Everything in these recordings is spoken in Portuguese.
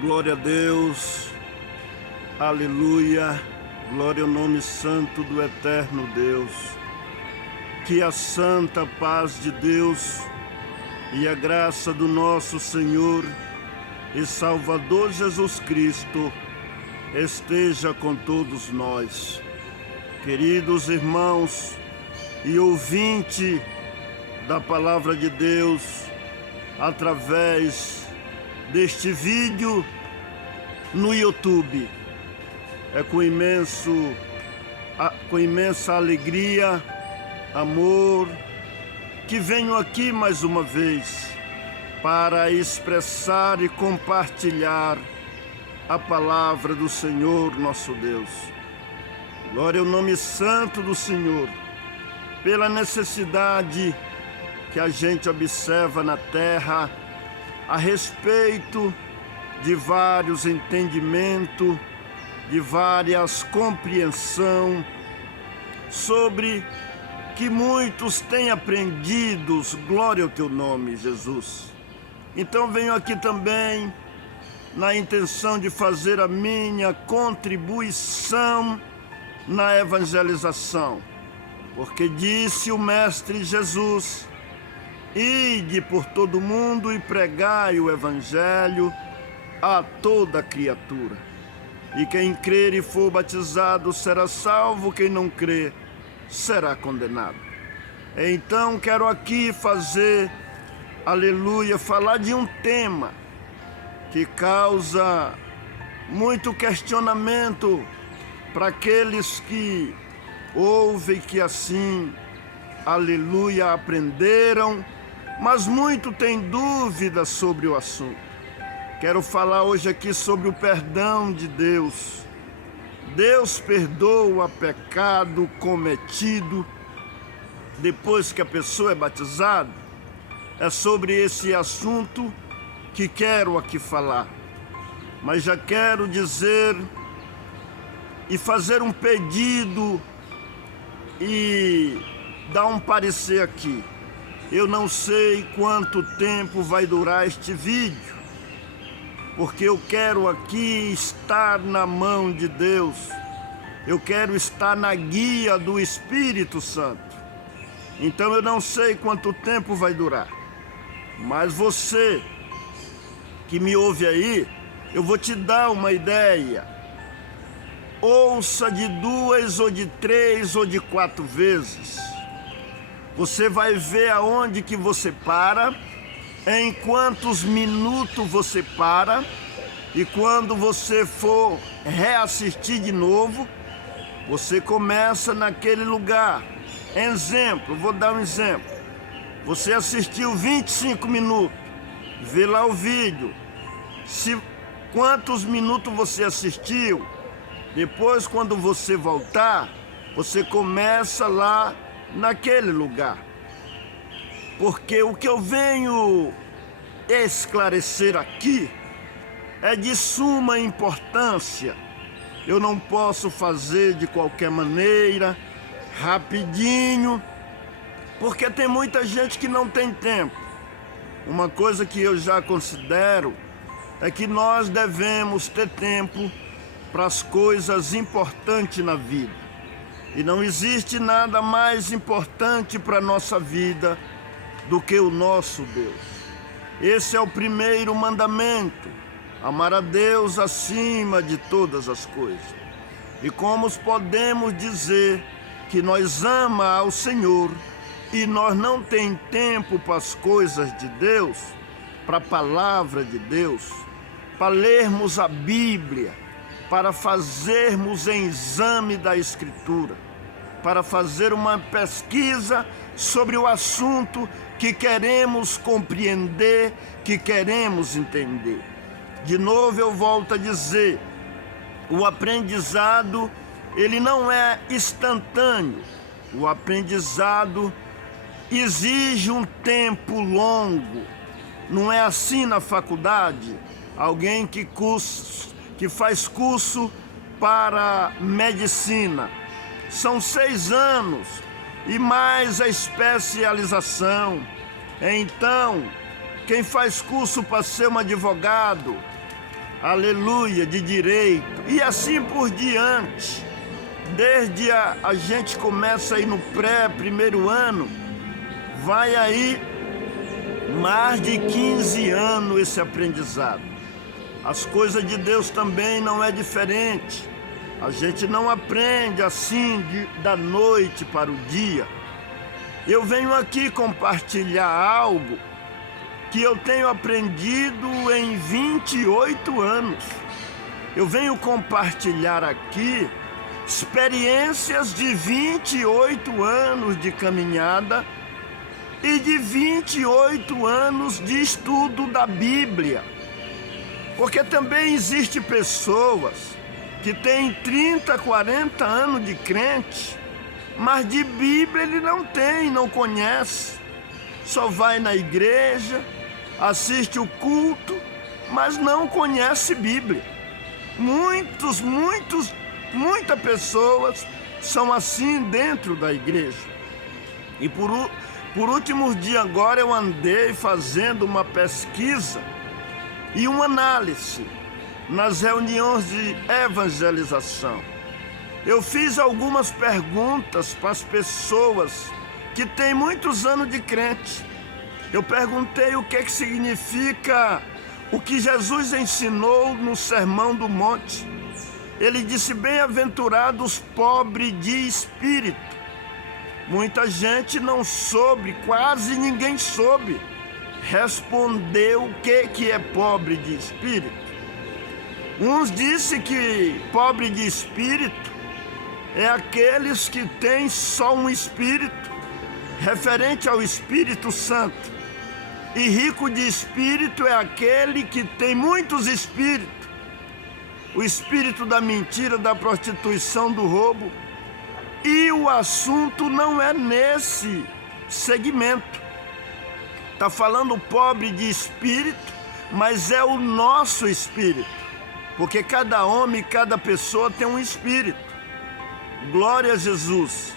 Glória a Deus, aleluia, glória ao nome santo do eterno Deus. Que a santa paz de Deus e a graça do nosso Senhor e Salvador Jesus Cristo esteja com todos nós. Queridos irmãos e ouvinte da palavra de Deus, através deste vídeo no YouTube, é com imensa alegria, amor, que venho aqui mais uma vez para expressar e compartilhar a palavra do Senhor nosso Deus. Glória ao nome santo do Senhor, pela necessidade que a gente observa na terra a respeito de vários entendimentos, de várias compreensão sobre que muitos têm aprendido. Glória ao teu nome, Jesus. Então venho aqui também na intenção de fazer a minha contribuição na evangelização, porque disse o Mestre Jesus: ide por todo mundo e pregai o evangelho a toda criatura. E quem crer e for batizado será salvo, quem não crer será condenado. Então quero aqui fazer, aleluia, falar de um tema que causa muito questionamento para aqueles que ouvem, que assim, aleluia, aprenderam, mas muito tem dúvidas sobre o assunto. Quero falar hoje aqui sobre o perdão de Deus. Deus perdoa pecado cometido depois que a pessoa é batizada? É sobre esse assunto que quero aqui falar. Mas já quero dizer e fazer um pedido e dar um parecer aqui. Eu não sei quanto tempo vai durar este vídeo, porque eu quero aqui estar na mão de Deus. Eu quero estar na guia do Espírito Santo. Então eu não sei quanto tempo vai durar. Mas você que me ouve aí, eu vou te dar uma ideia. Ouça de 2 ou de 3 ou de 4 vezes. Você vai ver aonde que você para, em quantos minutos você para, e quando você for reassistir de novo, você começa naquele lugar. Exemplo, vou dar um exemplo. Você assistiu 25 minutos, vê lá o vídeo. Quantos minutos você assistiu, depois quando você voltar, você começa lá naquele lugar. Porque o que eu venho esclarecer aqui é de suma importância. Eu não posso fazer de qualquer maneira, rapidinho, porque tem muita gente que não tem tempo. Uma coisa que eu já considero é que nós devemos ter tempo para as coisas importantes na vida. E não existe nada mais importante para a nossa vida do que o nosso Deus. Esse é o primeiro mandamento: amar a Deus acima de todas as coisas. E como podemos dizer que nós amamos ao Senhor e nós não temos tempo para as coisas de Deus, para a palavra de Deus, para lermos a Bíblia, para fazermos exame da Escritura, para fazer uma pesquisa sobre o assunto que queremos compreender, que queremos entender. De novo eu volto a dizer, o aprendizado, ele não é instantâneo. O aprendizado exige um tempo longo. Não é assim na faculdade. Alguém que faz curso para medicina, são 6 anos e mais a especialização. Então, quem faz curso para ser um advogado, aleluia, de direito, e assim por diante. Desde a gente começa aí no primeiro ano, vai aí mais de 15 anos esse aprendizado. As coisas de Deus também não é diferente. A gente não aprende assim da noite para o dia. Eu venho aqui compartilhar algo que eu tenho aprendido em 28 anos. Eu venho compartilhar aqui experiências de 28 anos de caminhada e de 28 anos de estudo da Bíblia. Porque também existe pessoas que têm 30, 40 anos de crente, mas de Bíblia ele não tem, não conhece. Só vai na igreja, assiste o culto, mas não conhece Bíblia. Muitas pessoas são assim dentro da igreja. E por últimos dias agora eu andei fazendo uma pesquisa e uma análise nas reuniões de evangelização. Eu fiz algumas perguntas para as pessoas que têm muitos anos de crente. Eu perguntei o que significa o que Jesus ensinou no Sermão do Monte. Ele disse: bem-aventurados os pobres de espírito. Muita gente não soube, quase ninguém soube responder o que é pobre de espírito. Uns dizem que pobre de espírito é aqueles que têm só um espírito, referente ao Espírito Santo. E rico de espírito é aquele que tem muitos espíritos. O espírito da mentira, da prostituição, do roubo. E o assunto não é nesse segmento. Está falando pobre de espírito, mas é o nosso espírito. Porque cada homem, cada pessoa tem um espírito. Glória a Jesus.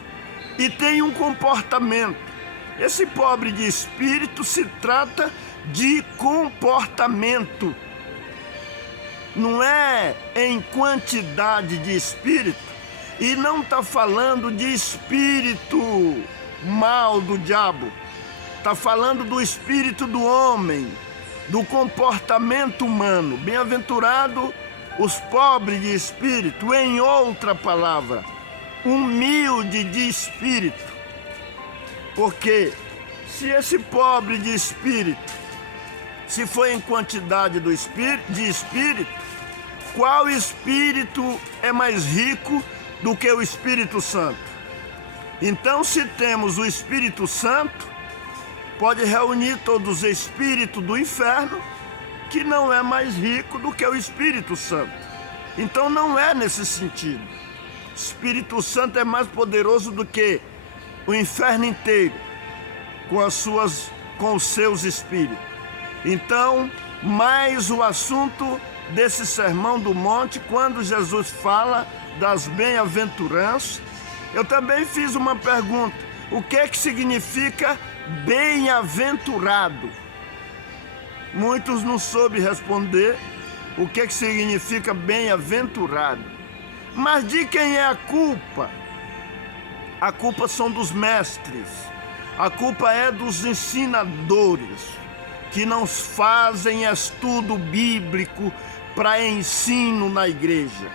E tem um comportamento. Esse pobre de espírito se trata de comportamento. Não é em quantidade de espírito. E não está falando de espírito mal do diabo. Está falando do espírito do homem, do comportamento humano. Bem-aventurado os pobres de espírito, em outra palavra, humilde de espírito. Porque se esse pobre de espírito, se for em quantidade de espírito, qual espírito é mais rico do que o Espírito Santo? Então, se temos o Espírito Santo, pode reunir todos os espíritos do inferno, que não é mais rico do que o Espírito Santo. Então não é nesse sentido. O Espírito Santo é mais poderoso do que o inferno inteiro, com os seus espíritos. Então, mais o assunto desse Sermão do Monte, quando Jesus fala das bem-aventuranças, eu também fiz uma pergunta: o que significa bem-aventurado? Muitos não soube responder o que significa bem-aventurado. Mas de quem é a culpa? A culpa são dos mestres. A culpa é dos ensinadores que não fazem estudo bíblico para ensino na igreja.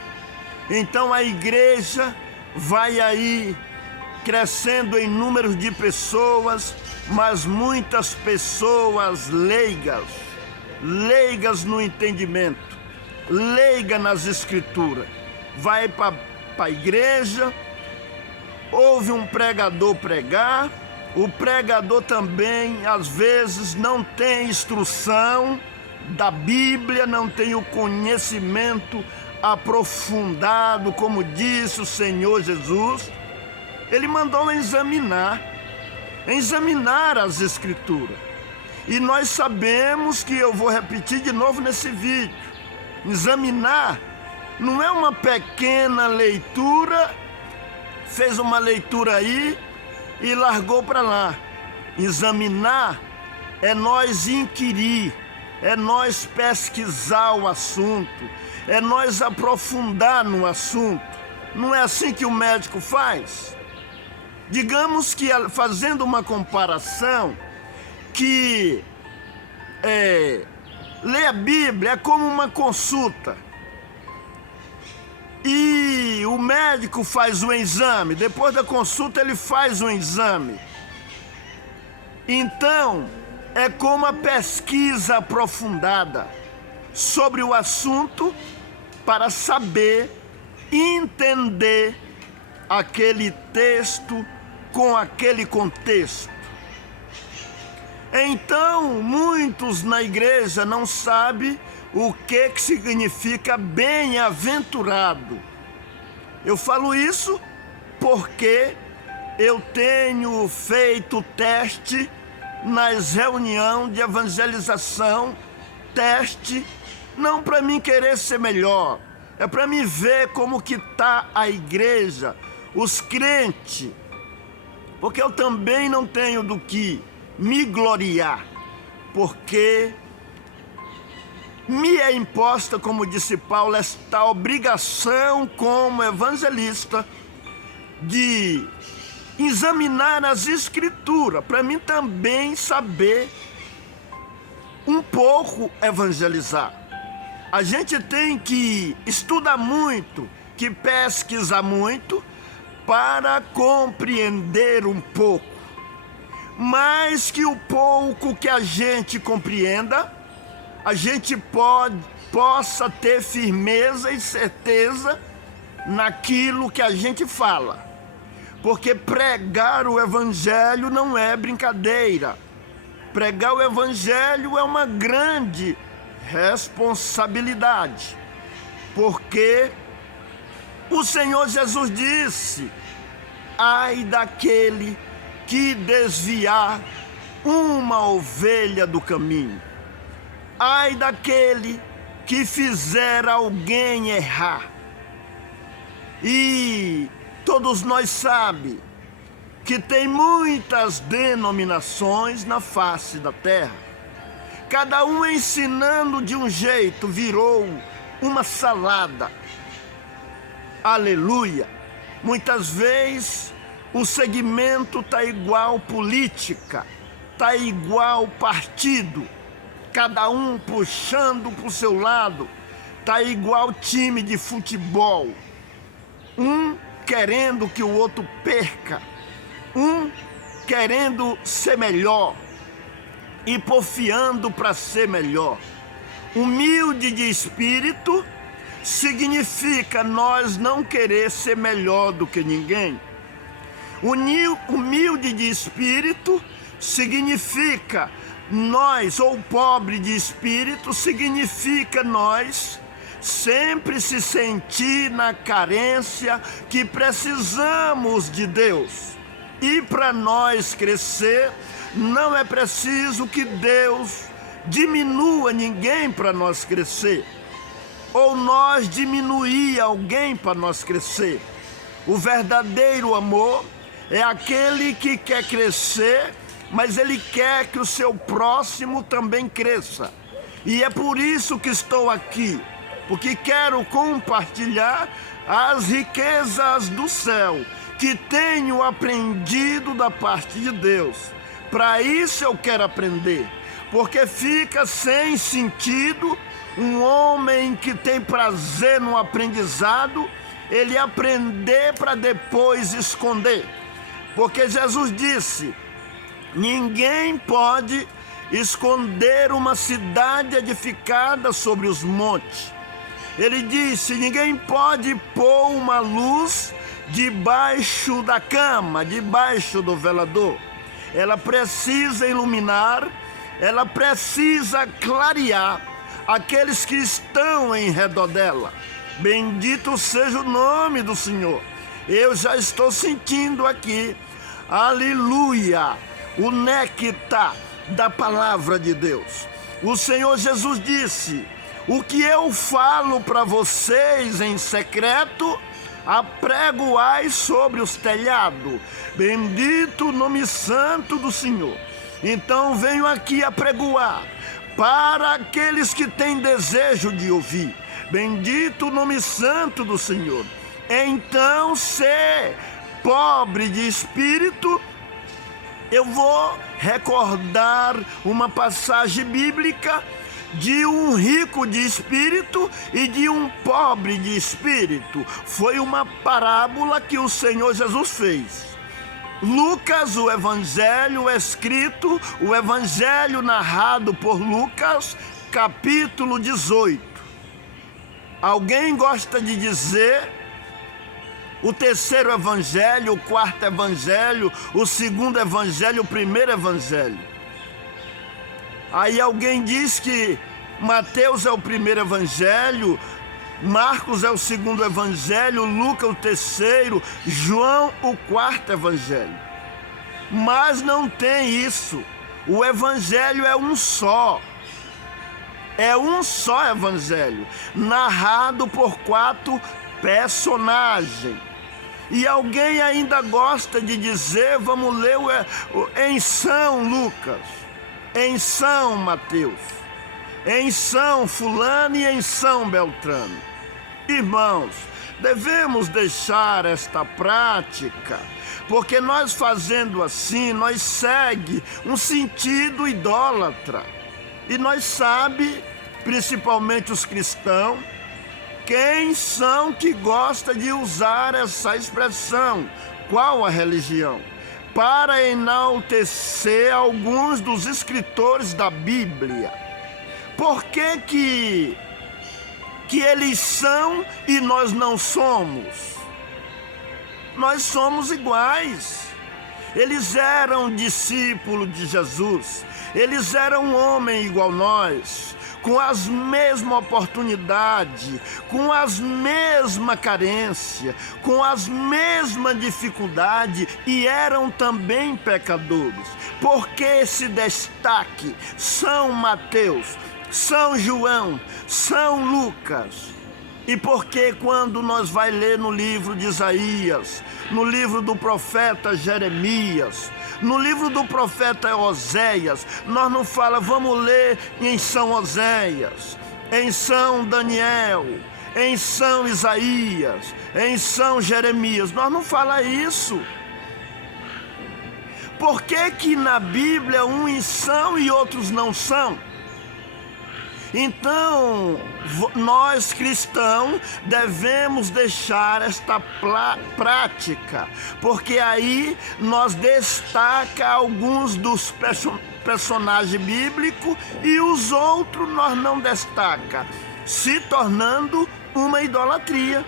Então a igreja vai aí crescendo em número de pessoas, mas muitas pessoas leigas no entendimento, leiga nas escrituras. Vai para a igreja, ouve um pregador pregar, o pregador também às vezes não tem instrução da Bíblia, não tem o conhecimento aprofundado, como disse o Senhor Jesus. Ele mandou examinar as escrituras. E nós sabemos que, eu vou repetir de novo nesse vídeo, examinar não é uma pequena leitura, fez uma leitura aí e largou para lá. Examinar é nós inquirir, é nós pesquisar o assunto, é nós aprofundar no assunto. Não é assim que o médico faz? Digamos que, fazendo uma comparação, que ler a Bíblia é como uma consulta. E o médico faz um exame, depois da consulta ele faz um exame. Então, é como a pesquisa aprofundada sobre o assunto para saber, entender aquele texto com aquele contexto. Então, muitos na igreja não sabem o que significa bem-aventurado. Eu falo isso porque eu tenho feito teste nas reuniões de evangelização, teste, não para mim querer ser melhor, é para mim ver como que está a igreja, os crentes, porque eu também não tenho do que me gloriar, porque me é imposta, como disse Paulo, esta obrigação como evangelista de examinar as escrituras, para mim também saber um pouco evangelizar. A gente tem que estudar muito, que pesquisar muito, para compreender um pouco. Mas que o pouco que a gente compreenda, a gente possa ter firmeza e certeza naquilo que a gente fala. Porque pregar o evangelho não é brincadeira. Pregar o evangelho é uma grande responsabilidade. Porque o Senhor Jesus disse: ai daquele que desviar uma ovelha do caminho. Ai daquele que fizer alguém errar. E todos nós sabemos que tem muitas denominações na face da terra. Cada um ensinando de um jeito, virou uma salada. Aleluia! Muitas vezes o segmento está igual política, está igual partido, cada um puxando para o seu lado, está igual time de futebol. Um querendo que o outro perca, um querendo ser melhor e porfiando para ser melhor. Humilde de espírito significa nós não querer ser melhor do que ninguém. Humilde de espírito significa nós, ou pobre de espírito, significa nós sempre se sentir na carência que precisamos de Deus. E para nós crescer, não é preciso que Deus diminua ninguém para nós crescer, ou nós diminuir alguém para nós crescer. O verdadeiro amor é aquele que quer crescer, mas ele quer que o seu próximo também cresça. E é por isso que estou aqui, porque quero compartilhar as riquezas do céu que tenho aprendido da parte de Deus. Para isso eu quero aprender, porque fica sem sentido um homem que tem prazer no aprendizado, ele aprender para depois esconder. Porque Jesus disse: ninguém pode esconder uma cidade edificada sobre os montes. Ele disse: ninguém pode pôr uma luz debaixo da cama, debaixo do velador. Ela precisa iluminar, ela precisa clarear aqueles que estão em redor dela. Bendito seja o nome do Senhor. Eu já estou sentindo aqui, aleluia, o néctar da palavra de Deus. O Senhor Jesus disse: o que eu falo para vocês em secreto, apregoai sobre os telhados. Bendito o nome santo do Senhor. Então venho aqui apregoar para aqueles que têm desejo de ouvir. Bendito o nome santo do Senhor. Então, ser pobre de espírito, eu vou recordar uma passagem bíblica de um rico de espírito e de um pobre de espírito. Foi uma parábola que o Senhor Jesus fez. Lucas, o evangelho escrito, o evangelho narrado por Lucas, capítulo 18. Alguém gosta de dizer o terceiro evangelho, o quarto evangelho, o segundo evangelho, o primeiro evangelho. Aí alguém diz que Mateus é o primeiro evangelho, Marcos é o segundo evangelho, Lucas o terceiro, João o quarto evangelho. Mas não tem isso. O evangelho é um só. É um só evangelho, narrado por 4 personagens. E alguém ainda gosta de dizer, vamos ler em São Lucas, em São Mateus, em São Fulano e em São Beltrano. Irmãos, devemos deixar esta prática, porque nós fazendo assim, nós segue um sentido idólatra. E nós sabe, principalmente os cristãos, quem são que gosta de usar essa expressão, qual a religião, para enaltecer alguns dos escritores da Bíblia. Por que eles são e nós não somos? Nós somos iguais. Eles eram discípulos de Jesus, eles eram homens igual nós, com as mesmas oportunidades, com as mesmas carências, com as mesmas dificuldades, e eram também pecadores. Por que esse destaque? São Mateus, São João, São Lucas. E porque quando nós vai ler no livro de Isaías, no livro do profeta Jeremias, no livro do profeta Oséias, nós não fala, vamos ler em São Oséias, em São Daniel, em São Isaías, em São Jeremias, nós não fala isso. Por que na Bíblia uns são e outros não são? Então, nós cristãos devemos deixar esta prática, porque aí nós destaca alguns dos personagens bíblicos e os outros nós não destaca, se tornando uma idolatria.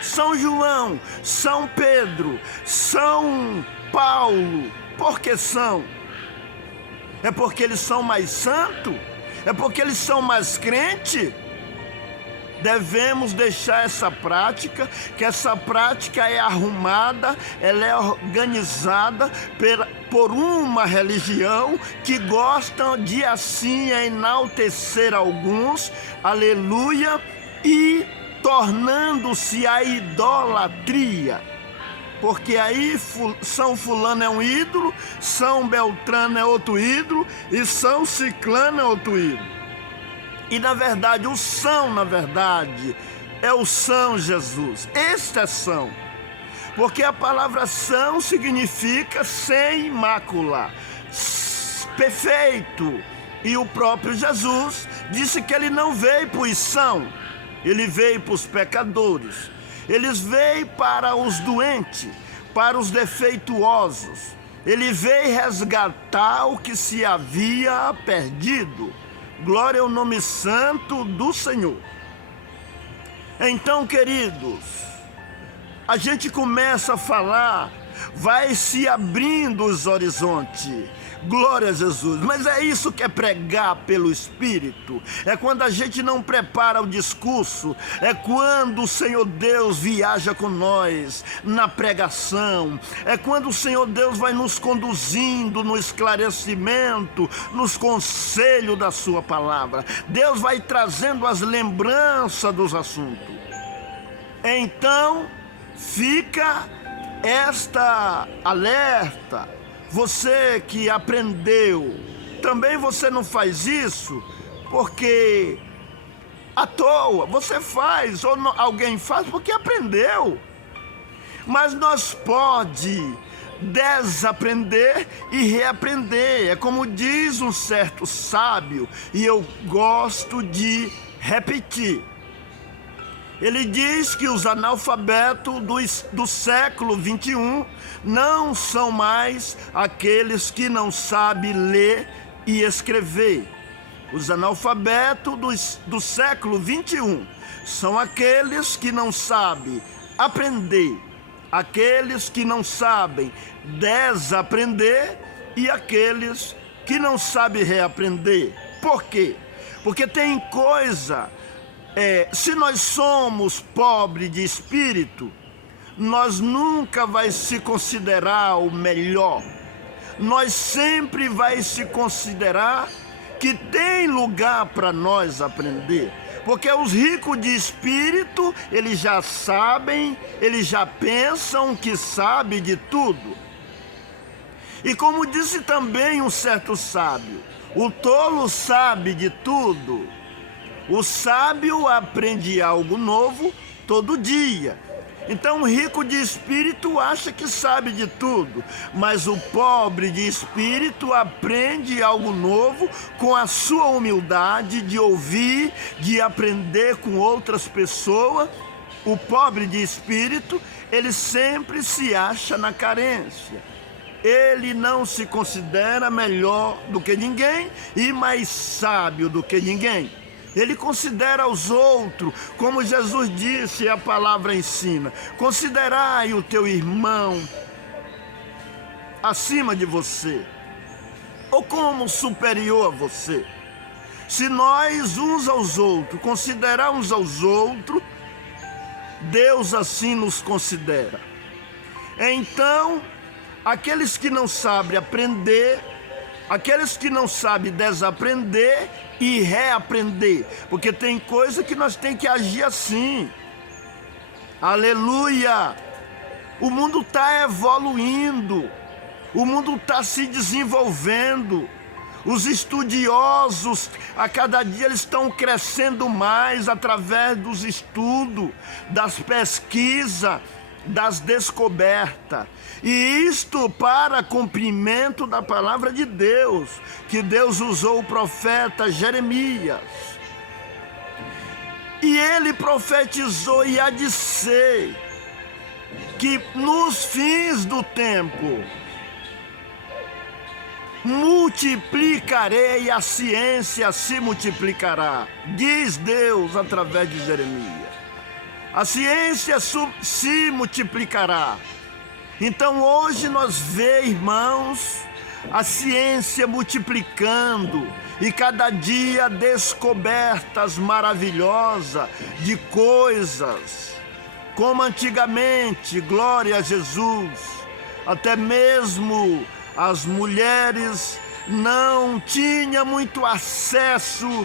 São João, São Pedro, São Paulo, por que são? É porque eles são mais santos? É porque eles são mais crentes? Devemos deixar essa prática, que essa prática é arrumada, ela é organizada por uma religião que gosta de assim enaltecer alguns, aleluia, e tornando-se a idolatria. Porque aí São Fulano é um ídolo, São Beltrano é outro ídolo e São Ciclano é outro ídolo. E na verdade, o São, na verdade, é o São Jesus. Este é São. Porque a palavra São significa sem mácula, perfeito. E o próprio Jesus disse que ele não veio para os são, ele veio para os pecadores. Eles veio para os doentes, para os defeituosos. Ele veio resgatar o que se havia perdido. Glória ao nome santo do Senhor. Então, queridos, a gente começa a falar, vai se abrindo os horizontes. Glória a Jesus. Mas é isso que é pregar pelo Espírito. É quando a gente não prepara o discurso. É quando o Senhor Deus viaja com nós na pregação. É quando o Senhor Deus vai nos conduzindo no esclarecimento, nos conselhos da sua palavra. Deus vai trazendo as lembranças dos assuntos. Então, fica esta alerta. Você que aprendeu também você não faz isso porque à toa, você faz, ou alguém faz porque aprendeu. Mas nós pode desaprender e reaprender. É como diz um certo sábio, e eu gosto de repetir. Ele diz que os analfabetos do século 21 não são mais aqueles que não sabem ler e escrever. Os analfabetos do século 21 são aqueles que não sabem aprender, aqueles que não sabem desaprender e aqueles que não sabem reaprender. Por quê? Porque tem coisa, se nós somos pobres de espírito, nós nunca vai se considerar o melhor. Nós sempre vai se considerar que tem lugar para nós aprender. Porque os ricos de espírito, eles já sabem, eles já pensam que sabem de tudo. E como disse também um certo sábio, o tolo sabe de tudo. O sábio aprende algo novo todo dia. Então o rico de espírito acha que sabe de tudo, mas o pobre de espírito aprende algo novo com a sua humildade de ouvir, de aprender com outras pessoas. O pobre de espírito, ele sempre se acha na carência. Ele não se considera melhor do que ninguém e mais sábio do que ninguém. Ele considera os outros, como Jesus disse, a palavra ensina. Considerai o teu irmão acima de você, ou como superior a você. Se nós uns aos outros considerarmos aos outros, Deus assim nos considera. Então, aqueles que não sabem aprender, aqueles que não sabem desaprender e reaprender, porque tem coisa que nós temos que agir assim. Aleluia! O mundo está evoluindo, o mundo está se desenvolvendo. Os estudiosos, a cada dia eles estão crescendo mais através dos estudos, das pesquisas, das descobertas. E isto para cumprimento da palavra de Deus, que Deus usou o profeta Jeremias. E ele profetizou e há de ser que nos fins do tempo multiplicarei, a ciência se multiplicará, diz Deus através de Jeremias. A ciência se multiplicará. Então hoje nós vemos, irmãos, a ciência multiplicando e cada dia descobertas maravilhosas de coisas, como antigamente, glória a Jesus, até mesmo as mulheres não tinham muito acesso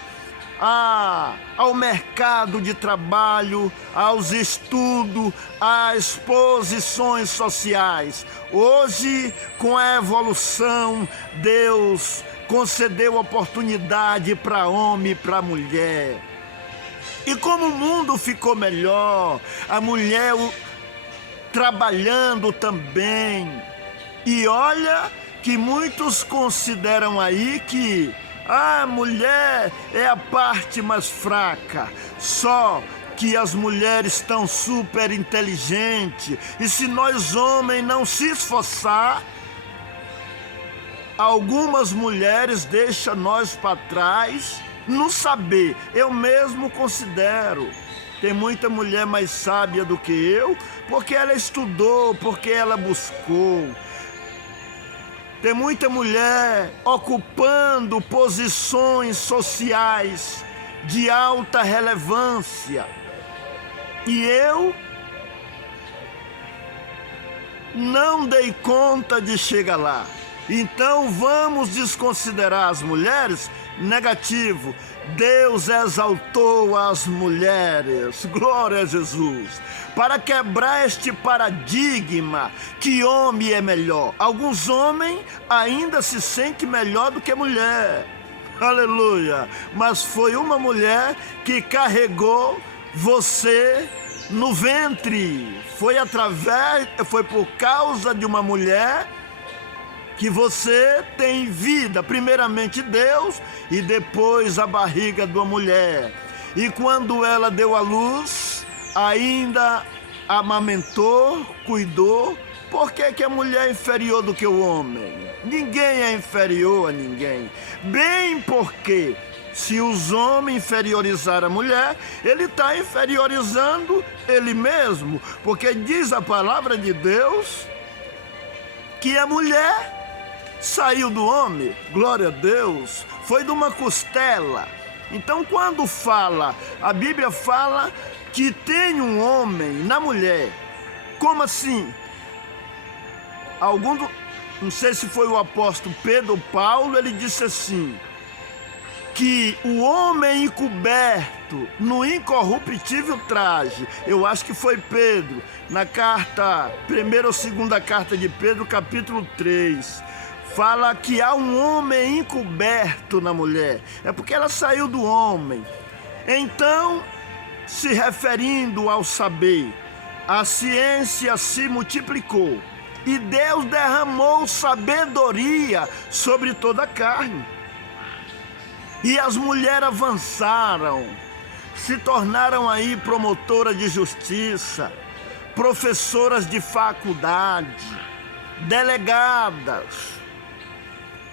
ao mercado de trabalho, aos estudos, às posições sociais. Hoje, com a evolução, Deus concedeu oportunidade para homem e para mulher. E como o mundo ficou melhor, a mulher trabalhando também. E olha que muitos consideram aí que a mulher é a parte mais fraca, só que as mulheres estão super inteligentes. E se nós homens não se esforçar, algumas mulheres deixam nós para trás no saber. Eu mesmo considero. Tem muita mulher mais sábia do que eu, porque ela estudou, porque ela buscou. Tem muita mulher ocupando posições sociais de alta relevância. E eu não dei conta de chegar lá. Então vamos desconsiderar as mulheres? Negativo. Deus exaltou as mulheres, glória a Jesus, para quebrar este paradigma que homem é melhor. Alguns homens ainda se sentem melhor do que mulher. Aleluia! Mas foi uma mulher que carregou você no ventre. Foi por causa de uma mulher que você tem vida, primeiramente Deus e depois a barriga de uma mulher. E quando ela deu à luz, ainda amamentou, cuidou. Por que a mulher é inferior do que o homem? Ninguém é inferior a ninguém. Bem porque se os homens inferiorizar a mulher, ele está inferiorizando ele mesmo. Porque diz a palavra de Deus que a mulher saiu do homem, glória a Deus, foi de uma costela. Então quando a Bíblia fala que tem um homem na mulher. Como assim? Não sei se foi o apóstolo Pedro ou Paulo, ele disse assim, que o homem encoberto no incorruptível traje, eu acho que foi Pedro, na primeira ou segunda carta de Pedro, capítulo 3, fala que há um homem encoberto na mulher, é porque ela saiu do homem. Então, se referindo ao saber, a ciência se multiplicou e Deus derramou sabedoria sobre toda a carne. E as mulheres avançaram, se tornaram aí promotoras de justiça, professoras de faculdade, delegadas.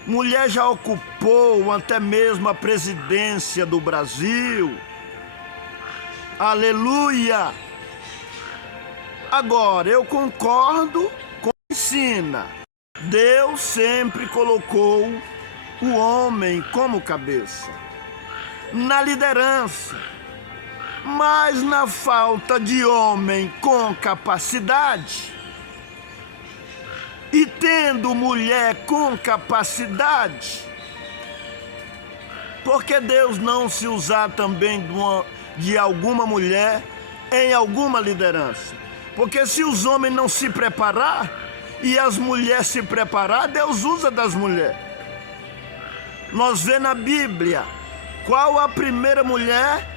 Mulher já ocupou até mesmo a presidência do Brasil. Aleluia! Agora, eu concordo com a ensina. Deus sempre colocou o homem como cabeça, na liderança, mas na falta de homem com capacidade, e tendo mulher com capacidade, por que Deus não se usar também de alguma mulher em alguma liderança? Porque se os homens não se preparar e as mulheres se preparar, Deus usa das mulheres. Nós vemos na Bíblia qual a primeira mulher,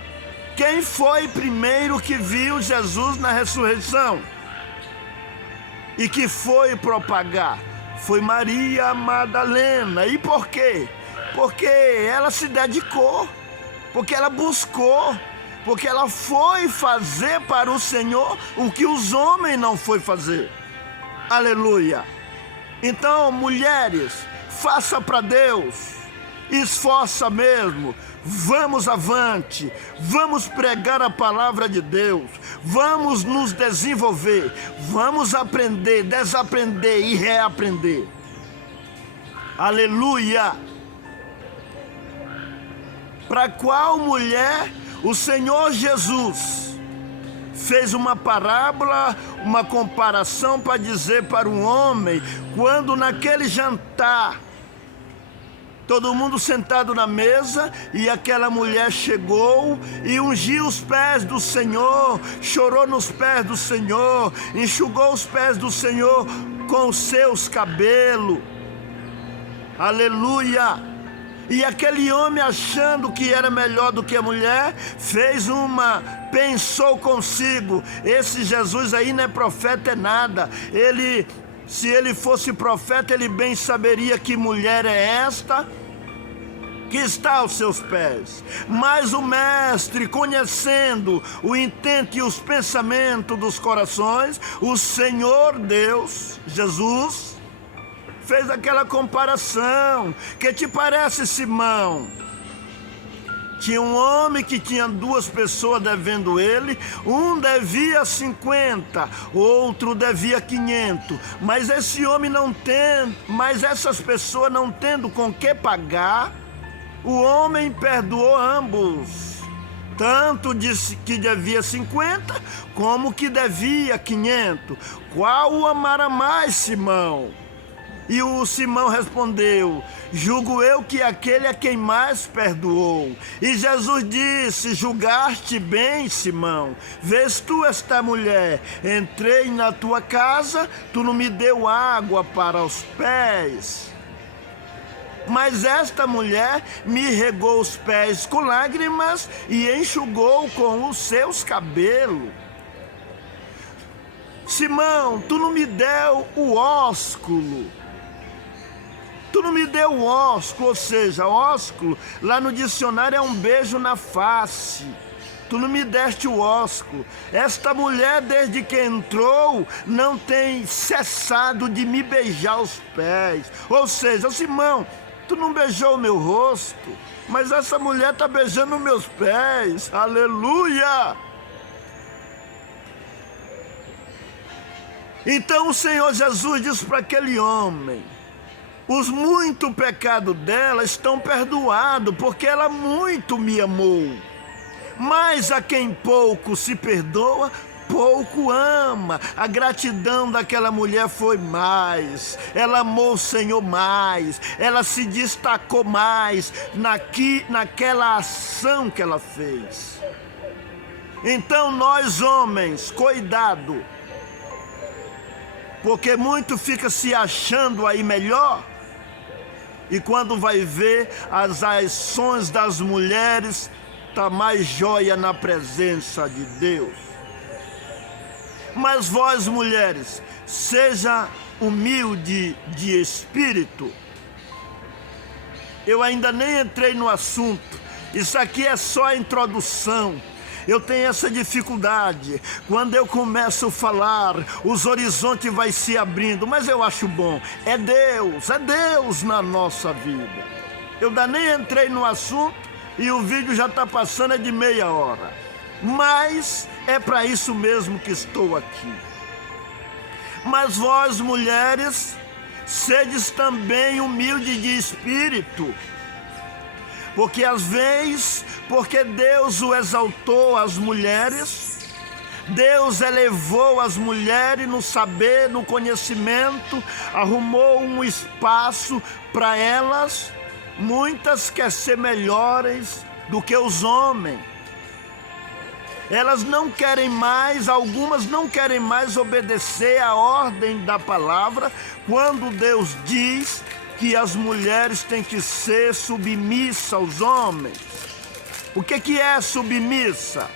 quem foi primeiro que viu Jesus na ressurreição e que foi propagar. Foi Maria Madalena. E por quê? Porque ela se dedicou, porque ela buscou, porque ela foi fazer para o Senhor o que os homens não foi fazer. Aleluia! Então, mulheres, faça para Deus, esforça mesmo, vamos avante, vamos pregar a palavra de Deus, vamos nos desenvolver, vamos aprender, desaprender e reaprender. Aleluia! Para qual mulher o Senhor Jesus fez uma parábola, uma comparação para dizer para um homem, quando naquele jantar, todo mundo sentado na mesa, e aquela mulher chegou e ungiu os pés do Senhor, chorou nos pés do Senhor, enxugou os pés do Senhor com os seus cabelos. Aleluia! E aquele homem, achando que era melhor do que a mulher, pensou consigo, esse Jesus aí não é profeta, é nada. Se ele fosse profeta, ele bem saberia que mulher é esta que está aos seus pés. Mas o mestre, conhecendo o intento e os pensamentos dos corações, o Senhor Deus, Jesus, fez aquela comparação. Que te parece, Simão? Tinha um homem que tinha 2 pessoas devendo ele, um devia 50, outro devia 500, mas essas pessoas não tendo com que pagar, o homem perdoou ambos, tanto disse que devia 50, como que devia 500. Qual o amará mais, Simão? E o Simão respondeu: julgo eu que aquele é quem mais perdoou. E Jesus disse: julgaste bem, Simão. Vês tu esta mulher? Entrei na tua casa, tu não me deu água para os pés, mas esta mulher me regou os pés com lágrimas e enxugou com os seus cabelos. Simão, tu não me deu o ósculo. Tu não me deu o ósculo, ou seja, ósculo lá no dicionário é um beijo na face. Tu não me deste o ósculo. Esta mulher, desde que entrou, não tem cessado de me beijar os pés. Ou seja, Simão, tu não beijou o meu rosto, mas essa mulher está beijando meus pés. Aleluia! Então o Senhor Jesus disse para aquele homem: os muito pecados dela estão perdoados, porque ela muito me amou. Mas a quem pouco se perdoa, pouco ama. A gratidão daquela mulher foi mais. Ela amou o Senhor mais. Ela se destacou mais naquela ação que ela fez. Então nós homens, cuidado, porque muito fica se achando aí melhor, e quando vai ver, as ações das mulheres tá mais joia na presença de Deus. Mas vós, mulheres, seja humilde de espírito. Eu ainda nem entrei no assunto. Isso aqui é só a introdução. Eu tenho essa dificuldade. Quando eu começo a falar, os horizontes vai se abrindo, mas eu acho bom. É Deus na nossa vida. Eu ainda nem entrei no assunto e o vídeo já está passando, é de meia hora. Mas é para isso mesmo que estou aqui. Mas vós, mulheres, sedes também humildes de espírito. Porque às vezes, porque Deus o exaltou as mulheres, Deus elevou as mulheres no saber, no conhecimento, arrumou um espaço para elas. Muitas querem ser melhores do que os homens. Elas não querem mais, algumas não querem mais obedecer à ordem da palavra, quando Deus diz que as mulheres têm que ser submissas aos homens. O que é submissa?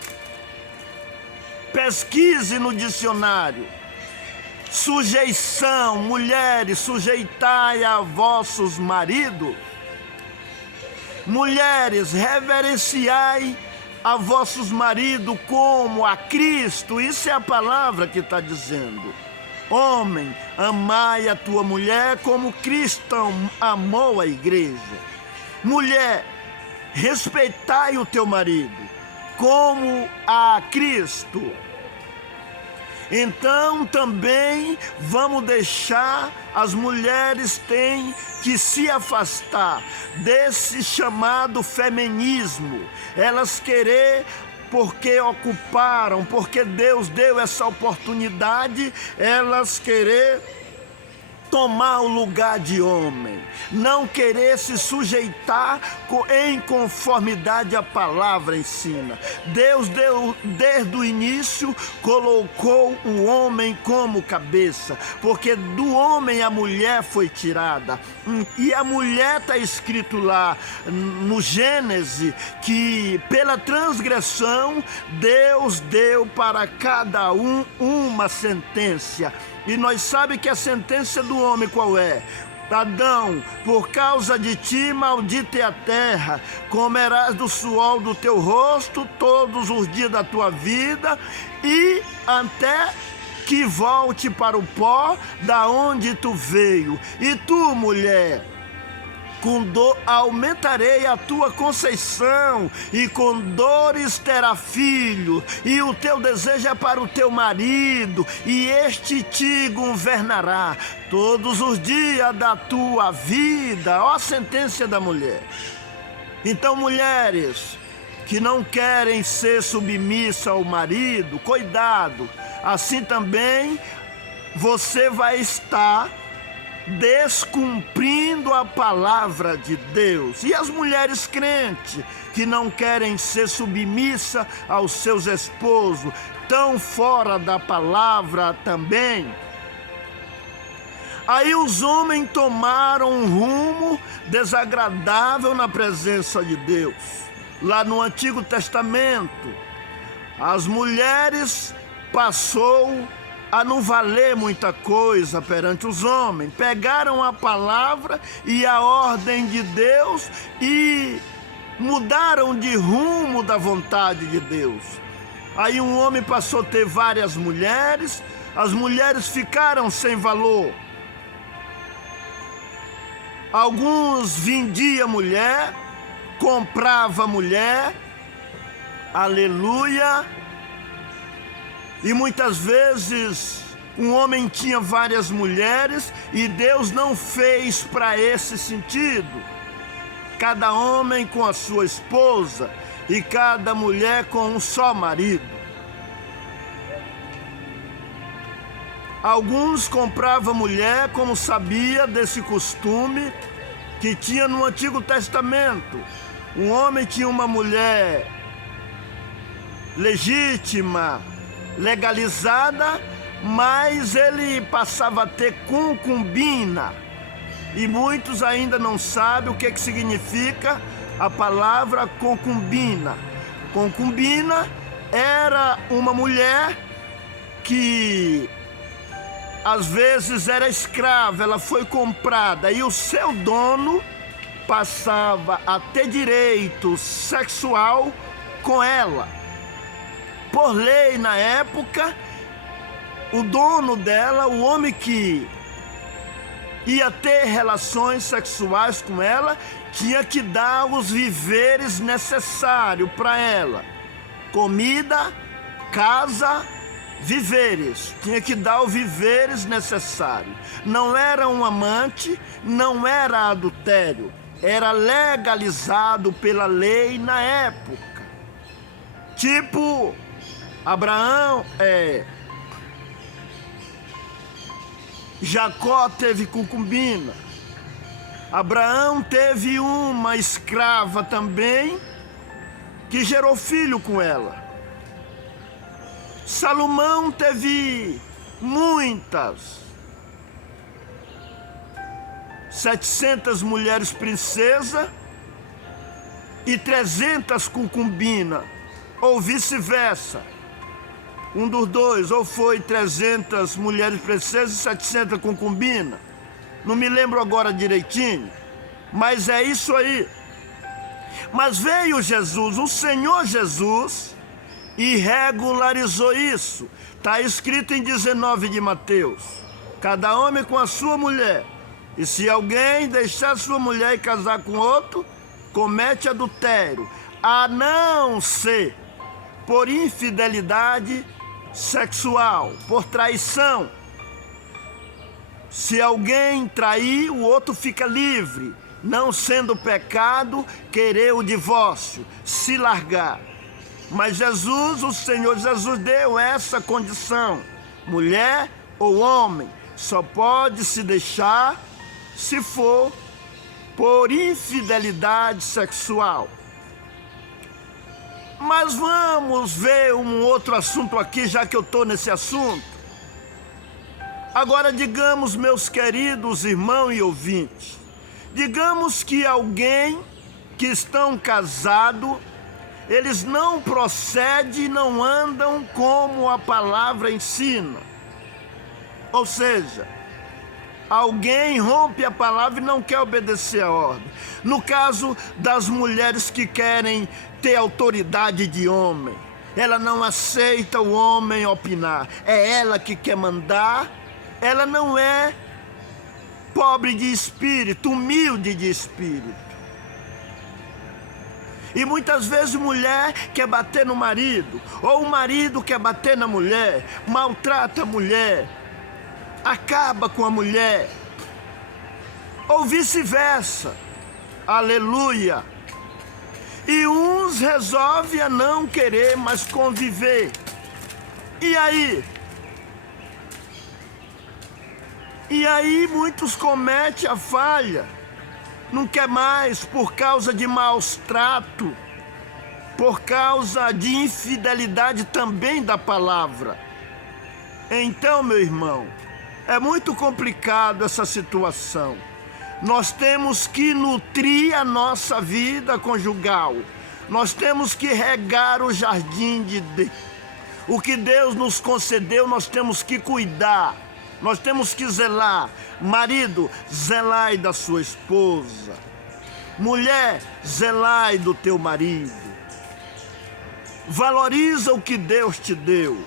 Pesquise no dicionário. Sujeição, mulheres, sujeitai a vossos maridos. Mulheres, reverenciai a vossos maridos como a Cristo. Isso é a palavra que está dizendo. Homem, amai a tua mulher como Cristo amou a igreja. Mulher, respeitai o teu marido como a Cristo. Então também vamos deixar, as mulheres têm que se afastar desse chamado feminismo. Elas querer, porque ocuparam, porque Deus deu essa oportunidade, elas querer tomar o lugar de homem, não querer se sujeitar em conformidade à palavra ensina. Deus desde o início colocou o homem como cabeça, porque do homem a mulher foi tirada. E a mulher está escrito lá no Gênesis que pela transgressão Deus deu para cada um uma sentença. E nós sabemos que a sentença do homem qual é? Adão, por causa de ti maldita é a terra, comerás do suor do teu rosto todos os dias da tua vida, e até que volte para o pó da onde tu veio. E tu, mulher, com dor aumentarei a tua conceição, e com dores terá filho, e o teu desejo é para o teu marido, e este te governará todos os dias da tua vida. Ó a sentença da mulher. Então, mulheres que não querem ser submissas ao marido, cuidado, assim também você vai estar descumprindo a palavra de Deus. E as mulheres crentes que não querem ser submissas aos seus esposos, tão fora da palavra também. Aí os homens tomaram um rumo desagradável na presença de Deus. Lá no Antigo Testamento, as mulheres passou a não valer muita coisa perante os homens. Pegaram a palavra e a ordem de Deus e mudaram de rumo da vontade de Deus. Aí um homem passou a ter várias mulheres, as mulheres ficaram sem valor. Alguns vendiam mulher, comprava mulher, aleluia. E muitas vezes um homem tinha várias mulheres e Deus não fez para esse sentido. Cada homem com a sua esposa e cada mulher com um só marido. Alguns compravam mulher como sabia desse costume que tinha no Antigo Testamento. Um homem tinha uma mulher legítima, legalizada, mas ele passava a ter concubina. E muitos ainda não sabem o que significa a palavra concubina. Concubina era uma mulher que às vezes era escrava, ela foi comprada e o seu dono passava a ter direito sexual com ela. Por lei, na época, o dono dela, o homem que ia ter relações sexuais com ela, tinha que dar os víveres necessários para ela. Comida, casa, víveres. Tinha que dar os víveres necessários. Não era um amante, não era adultério. Era legalizado pela lei na época. Tipo, Abraão, Jacó teve concubina. Abraão teve uma escrava também, que gerou filho com ela. Salomão teve muitas, 700 mulheres princesas e 300 concubinas, ou vice-versa. Um dos dois, ou foi 300 mulheres princesas e 700 concubinas. Não me lembro agora direitinho, mas é isso aí. Mas veio Jesus, o Senhor Jesus, e regularizou isso. Está escrito em 19 de Mateus: cada homem com a sua mulher. E se alguém deixar sua mulher e casar com outro, comete adultério, a não ser por infidelidade sexual, por traição. Se alguém trair, o outro fica livre, não sendo pecado querer o divórcio, se largar. Mas Jesus, o Senhor Jesus, deu essa condição: mulher ou homem só pode se deixar se for por infidelidade sexual. Mas vamos ver um outro assunto aqui, já que eu estou nesse assunto. Agora, digamos, meus queridos irmãos e ouvintes, digamos que alguém que estão casados, eles não procedem, não andam como a palavra ensina. Ou seja, alguém rompe a palavra e não quer obedecer a ordem. No caso das mulheres que querem ter autoridade de homem, ela não aceita o homem opinar, é ela que quer mandar. Ela não é pobre de espírito, humilde de espírito. E muitas vezes mulher quer bater no marido, ou o marido quer bater na mulher, maltrata a mulher, acaba com a mulher, ou vice-versa. Aleluia! E uns resolvem a não querer mais conviver. E aí? E aí muitos cometem a falha, não quer mais por causa de maus trato, por causa de infidelidade também da palavra. Então, meu irmão, é muito complicado essa situação. Nós temos que nutrir a nossa vida conjugal. Nós temos que regar o jardim de Deus. O que Deus nos concedeu, nós temos que cuidar. Nós temos que zelar. Marido, zelai da sua esposa. Mulher, zelai do teu marido. Valoriza o que Deus te deu.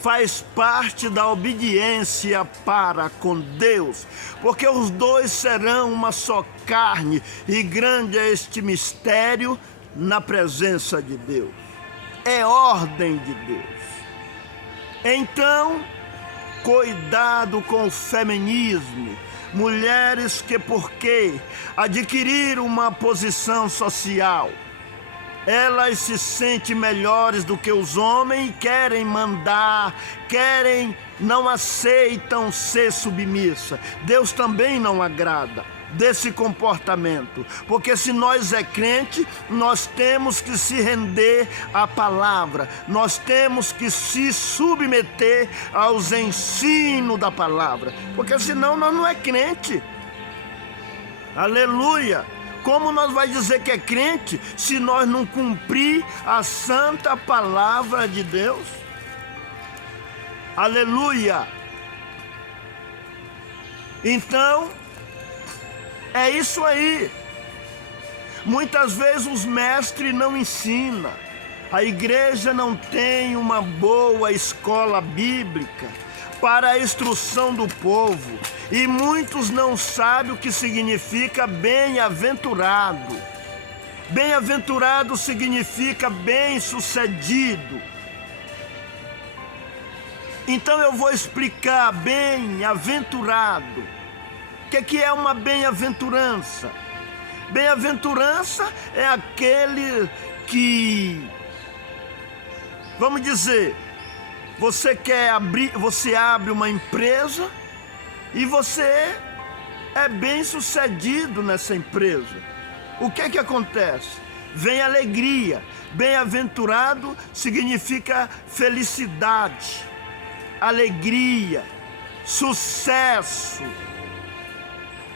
Faz parte da obediência para com Deus, porque os dois serão uma só carne, e grande é este mistério na presença de Deus. É ordem de Deus. Então, cuidado com o feminismo. Mulheres que, porque adquiriram uma posição social, elas se sentem melhores do que os homens e querem mandar, não aceitam ser submissa. Deus também não agrada desse comportamento, porque se nós é crente, nós temos que se render à palavra, nós temos que se submeter aos ensinos da palavra, porque senão nós não é crente. Aleluia! Como nós vai dizer que é crente se nós não cumprir a santa palavra de Deus? Aleluia! Então, é isso aí. Muitas vezes os mestres não ensinam. A igreja não tem uma boa escola bíblica para a instrução do povo. E muitos não sabem o que significa bem-aventurado. Bem-aventurado significa bem-sucedido. Então eu vou explicar bem-aventurado. O que é uma bem-aventurança? Bem-aventurança é aquele que, vamos dizer, você abre uma empresa e você é bem-sucedido nessa empresa. O que acontece? Vem alegria. Bem-aventurado significa felicidade, alegria, sucesso.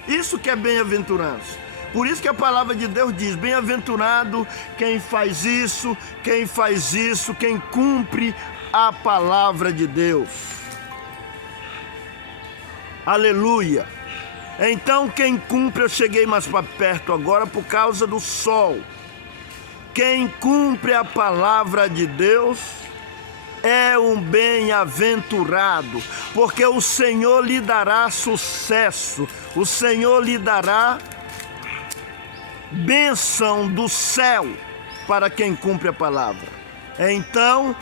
Isso que é bem-aventurança. Por isso que a palavra de Deus diz: bem-aventurado quem faz isso, quem cumpre a palavra de Deus. Aleluia! Então quem cumpre, eu cheguei mais para perto agora por causa do sol. Quem cumpre a palavra de Deus é um bem-aventurado, porque o Senhor lhe dará sucesso, o Senhor lhe dará bênção do céu para quem cumpre a palavra. Então,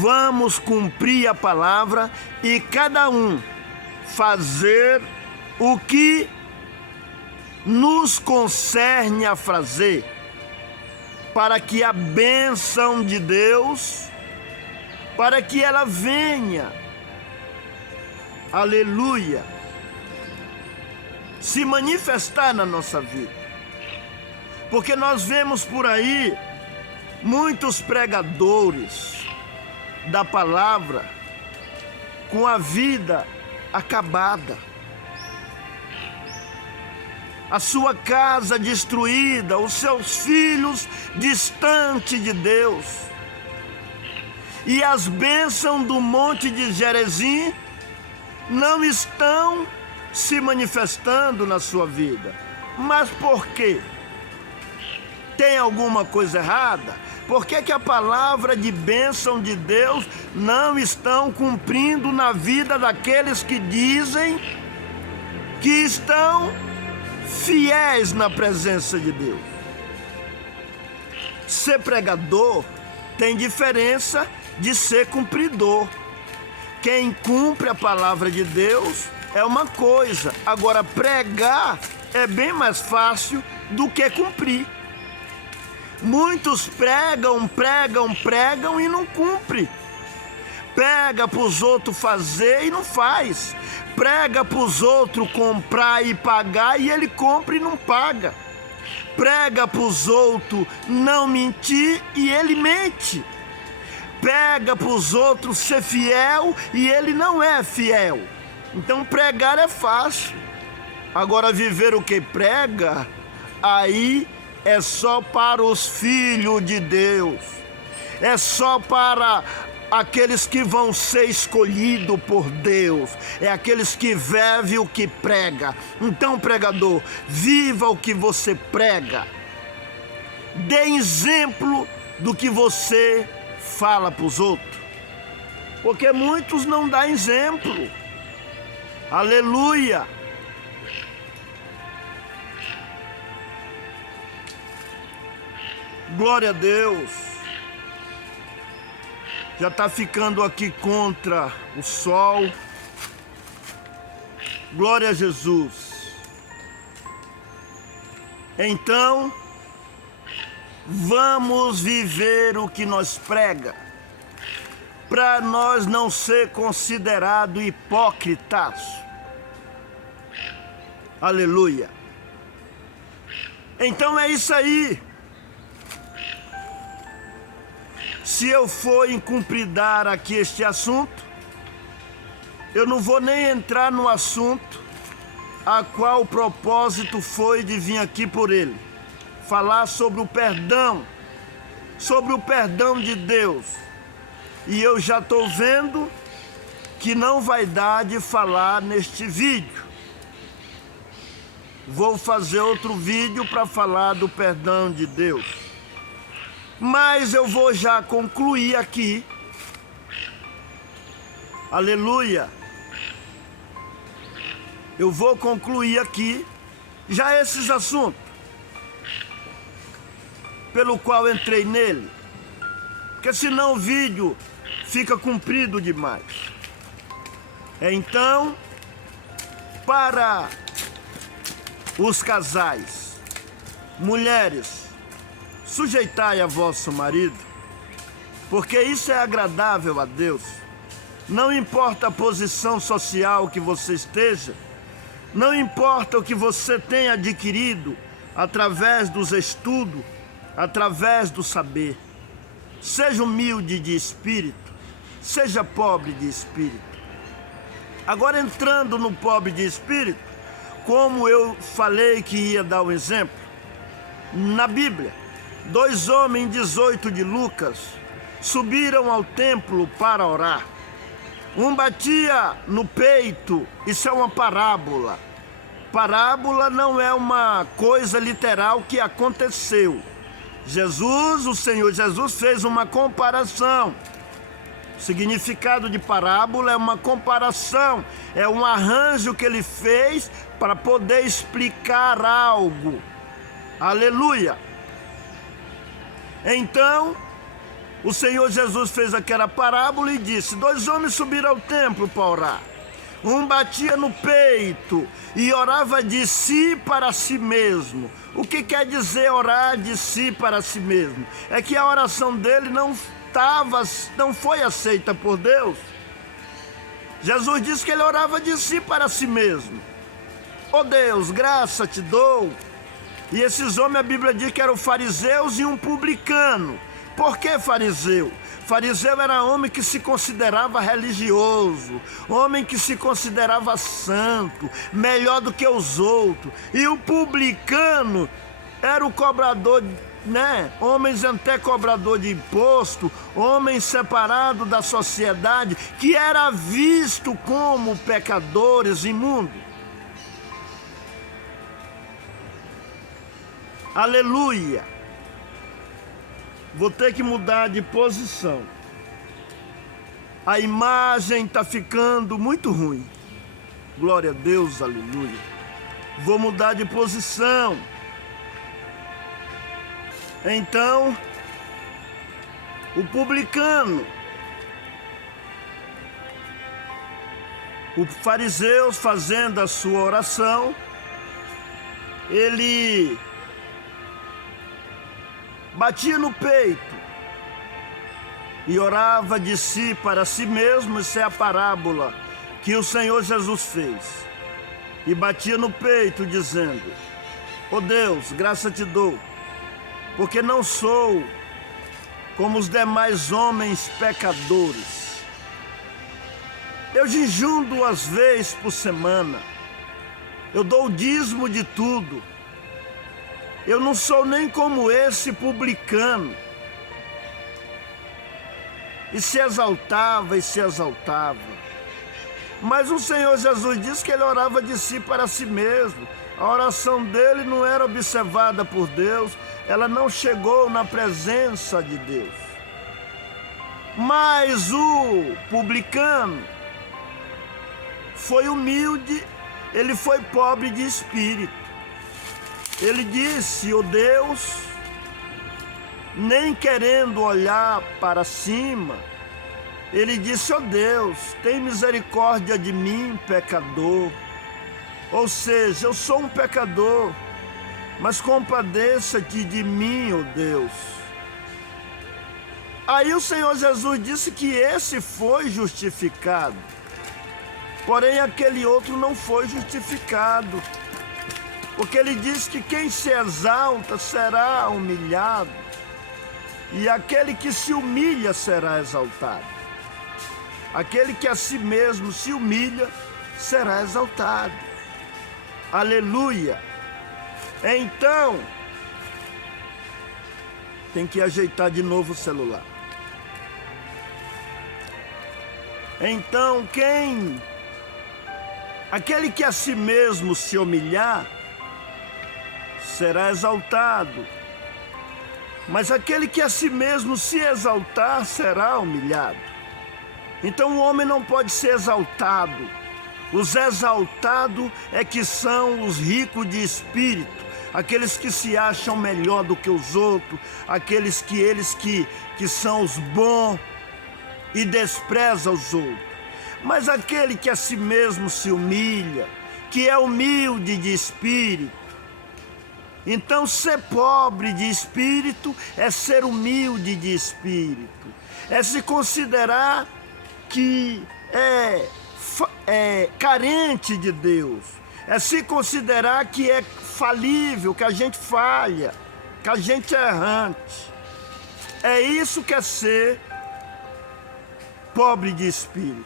vamos cumprir a palavra e cada um fazer o que nos concerne a fazer, para que a bênção de Deus, para que ela venha, aleluia, se manifestar na nossa vida. Porque nós vemos por aí muitos pregadores da palavra com a vida acabada, a sua casa destruída, os seus filhos distantes de Deus. E as bênçãos do Monte de Gerizim não estão se manifestando na sua vida. Mas por quê? Tem alguma coisa errada? Por que a palavra de bênção de Deus não estão cumprindo na vida daqueles que dizem que estão fiéis na presença de Deus? Ser pregador tem diferença de ser cumpridor. Quem cumpre a palavra de Deus é uma coisa, agora pregar é bem mais fácil do que cumprir. Muitos pregam e não cumprem. Pega para os outros fazer e não faz. Prega para os outros comprar e pagar e ele compra e não paga. Prega para os outros não mentir e ele mente. Pega para os outros ser fiel e ele não é fiel. Então pregar é fácil. Agora viver o que prega, aí é só para os filhos de Deus. É só para aqueles que vão ser escolhidos por Deus. É aqueles que vivem o que prega. Então, pregador, viva o que você prega. Dê exemplo do que você fala para os outros. Porque muitos não dão exemplo. Aleluia! Glória a Deus. Já está ficando aqui contra o sol. Glória a Jesus. Então, vamos viver o que nós prega, para nós não ser considerados hipócritas. Aleluia. Então é isso aí. Se eu for incumpridar aqui este assunto, eu não vou nem entrar no assunto a qual o propósito foi de vir aqui por ele. Falar sobre o perdão de Deus. E eu já estou vendo que não vai dar de falar neste vídeo. Vou fazer outro vídeo para falar do perdão de Deus. Mas eu vou já concluir aqui. Aleluia. Eu vou concluir aqui já esses assuntos pelo qual entrei nele. Porque senão o vídeo fica comprido demais. Então, para os casais, mulheres, sujeitai a vosso marido, porque isso é agradável a Deus. Não importa a posição social que você esteja, não importa o que você tenha adquirido através dos estudos, através do saber. Seja humilde de espírito, seja pobre de espírito. Agora, entrando no pobre de espírito, como eu falei que ia dar um exemplo, na Bíblia, 2 homens, 18 de Lucas, subiram ao templo para orar. Um batia no peito, isso é uma parábola. Parábola não é uma coisa literal que aconteceu. O Senhor Jesus fez uma comparação. O significado de parábola é uma comparação, é um arranjo que ele fez para poder explicar algo. Aleluia! Então, o Senhor Jesus fez aquela parábola e disse: 2 homens subiram ao templo para orar. Um batia no peito e orava de si para si mesmo. O que quer dizer orar de si para si mesmo? É que a oração dele não foi aceita por Deus. Jesus disse que ele orava de si para si mesmo. Oh Deus, graça te dou. E esses homens, a Bíblia diz que eram fariseus e um publicano. Por que fariseu? Fariseu era homem que se considerava religioso, homem que se considerava santo, melhor do que os outros. E o publicano era o cobrador, homens até cobrador de imposto, homem separado da sociedade, que era visto como pecadores imundos. Aleluia! Vou ter que mudar de posição. A imagem está ficando muito ruim. Glória a Deus, aleluia. Vou mudar de posição. Então, o publicano, os fariseus fazendo a sua oração, ele batia no peito e orava de si para si mesmo. Isso é a parábola que o Senhor Jesus fez. E batia no peito dizendo: ó Deus, graça te dou, porque não sou como os demais homens pecadores. Eu jejuo 2 vezes por semana. Eu dou o dízimo de tudo. Eu não sou nem como esse publicano. E se exaltava, e se exaltava. Mas o Senhor Jesus disse que ele orava de si para si mesmo. A oração dele não era observada por Deus, ela não chegou na presença de Deus. Mas o publicano foi humilde, ele foi pobre de espírito. Ele disse: ó Deus, nem querendo olhar para cima, ele disse: ó Deus, tem misericórdia de mim, pecador. Ou seja, eu sou um pecador, mas compadeça-te de mim, ó Deus. Aí o Senhor Jesus disse que esse foi justificado, porém aquele outro não foi justificado, porque ele diz que quem se exalta será humilhado, e aquele que se humilha será exaltado. Aquele que a si mesmo se humilha será exaltado. Aleluia! Então, tem que ajeitar de novo o celular. Então, aquele que a si mesmo se humilhar será exaltado, mas aquele que a si mesmo se exaltar será humilhado. Então o homem não pode ser exaltado. Os exaltados é que são os ricos de espírito, aqueles que se acham melhor do que os outros, aqueles que são os bons e desprezam os outros. Mas aquele que a si mesmo se humilha, que é humilde de espírito, então ser pobre de espírito é ser humilde de espírito, é se considerar que é carente de Deus, é se considerar que é falível, que a gente falha, que a gente é errante. É isso que é ser pobre de espírito.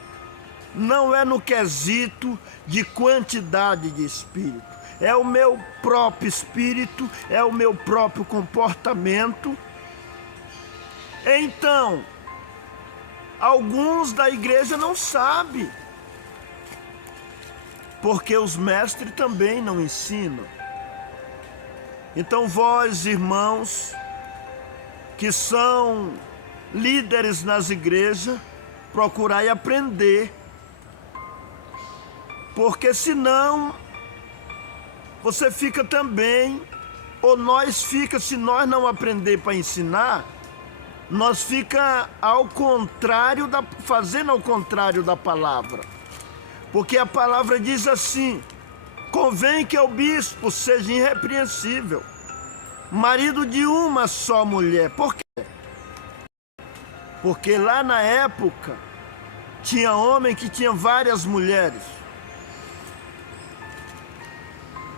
Não é no quesito de quantidade de espírito, é o meu próprio espírito, é o meu próprio comportamento. Então, alguns da igreja não sabem, porque os mestres também não ensinam. Então vós, irmãos, que são líderes nas igrejas, procurai aprender, porque senão você fica também, ou nós fica, se nós não aprender para ensinar, nós fica fazendo ao contrário da palavra. Porque a palavra diz assim: convém que o bispo seja irrepreensível, marido de uma só mulher. Por quê? Porque lá na época tinha homem que tinha várias mulheres.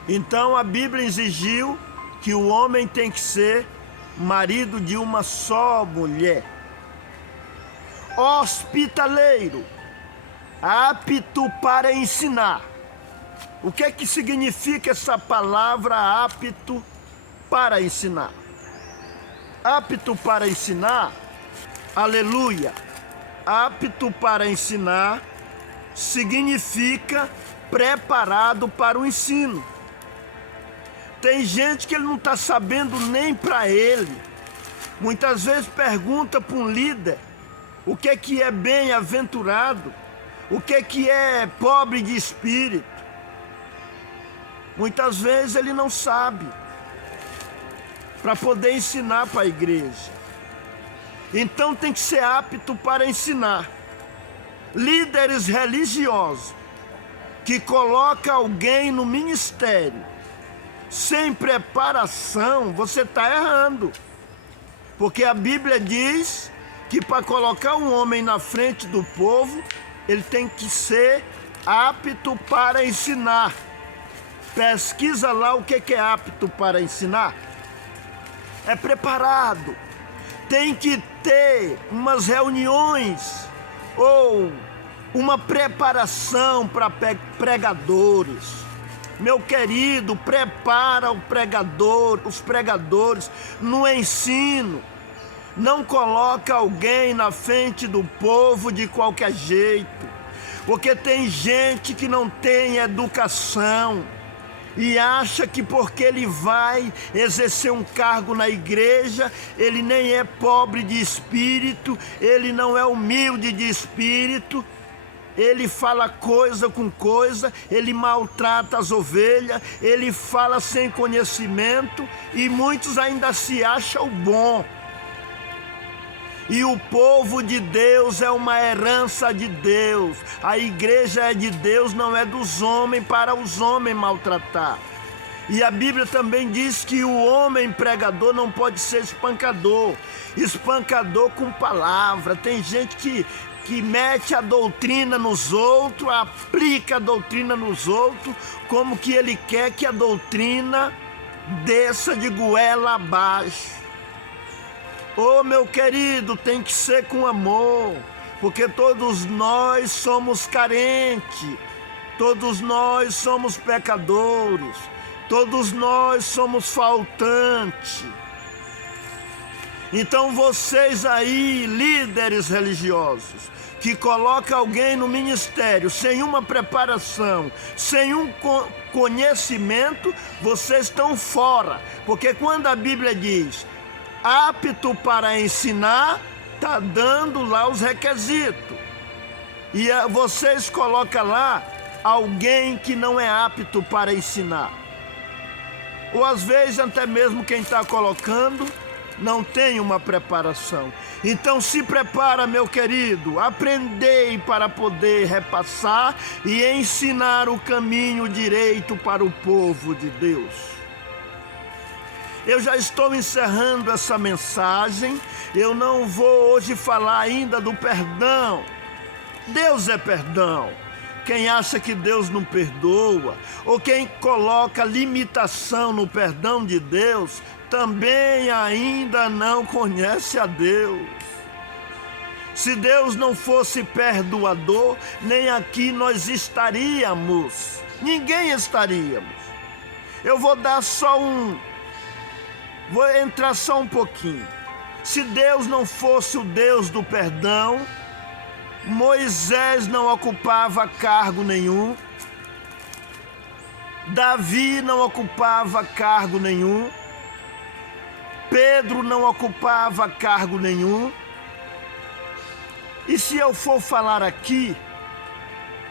Então a Bíblia exigiu que o homem tem que ser marido de uma só mulher. Hospitaleiro, apto para ensinar. O que é que significa essa palavra apto para ensinar? Apto para ensinar, aleluia, apto para ensinar significa preparado para o ensino. Tem gente que ele não está sabendo nem para ele. Muitas vezes pergunta para um líder o que é bem-aventurado, o que é pobre de espírito. Muitas vezes ele não sabe, para poder ensinar para a igreja. Então tem que ser apto para ensinar. Líderes religiosos que colocam alguém no ministério sem preparação, você está errando. Porque a Bíblia diz que para colocar um homem na frente do povo, ele tem que ser apto para ensinar. Pesquisa lá o que é apto para ensinar. É preparado. Tem que ter umas reuniões ou uma preparação para pregadores. Meu querido, prepara os pregadores no ensino. Não coloca alguém na frente do povo de qualquer jeito, porque tem gente que não tem educação e acha que porque ele vai exercer um cargo na igreja, ele nem é pobre de espírito, ele não é humilde de espírito, ele fala coisa com coisa, ele maltrata as ovelhas, ele fala sem conhecimento e muitos ainda se acham bom. E o povo de Deus é uma herança de Deus. A igreja é de Deus, não é dos homens para os homens maltratar. E a Bíblia também diz que o homem pregador não pode ser espancador. Espancador com palavra. Tem gente que mete a doutrina nos outros, aplica a doutrina nos outros, como que ele quer que a doutrina desça de goela abaixo. Ô meu querido, tem que ser com amor, porque todos nós somos carentes, todos nós somos pecadores, todos nós somos faltantes. Então vocês aí, líderes religiosos, que colocam alguém no ministério sem uma preparação, sem um conhecimento, vocês estão fora, porque quando a Bíblia diz apto para ensinar, está dando lá os requisitos. E vocês colocam lá alguém que não é apto para ensinar. Ou às vezes até mesmo quem está colocando não tem uma preparação. Então se prepara, meu querido, aprendei para poder repassar e ensinar o caminho direito para o povo de Deus. Eu já estou encerrando essa mensagem, eu não vou hoje falar ainda do perdão. Deus é perdão. Quem acha que Deus não perdoa, ou quem coloca limitação no perdão de Deus, também ainda não conhece a Deus. Se Deus não fosse perdoador, nem aqui nós estaríamos. Ninguém estaríamos. Eu vou dar só Vou entrar só um pouquinho. Se Deus não fosse o Deus do perdão, Moisés não ocupava cargo nenhum, Davi não ocupava cargo nenhum, Pedro não ocupava cargo nenhum. E se eu for falar aqui,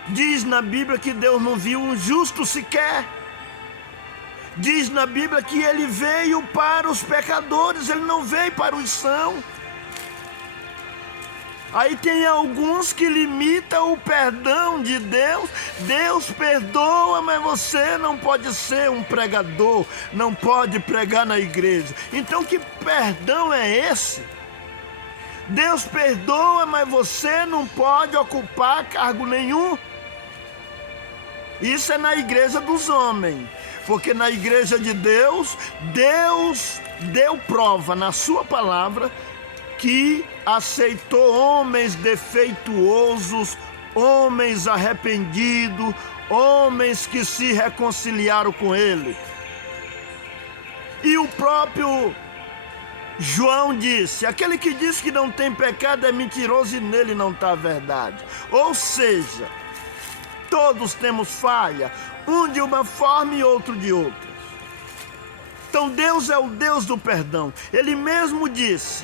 diz na Bíblia que Deus não viu um justo sequer. Diz na Bíblia que ele veio para os pecadores, ele não veio para os sãos. Aí tem alguns que limitam o perdão de Deus. Deus perdoa, mas você não pode ser um pregador, não pode pregar na igreja. Então que perdão é esse? Deus perdoa, mas você não pode ocupar cargo nenhum. Isso é na igreja dos homens. Porque na igreja de Deus, Deus deu prova na sua palavra que aceitou homens defeituosos, homens arrependidos, homens que se reconciliaram com ele. E o próprio João disse, aquele que diz que não tem pecado é mentiroso e nele não está a verdade. Ou seja, todos temos falha, um de uma forma e outro de outra. Então Deus é o Deus do perdão. Ele mesmo disse,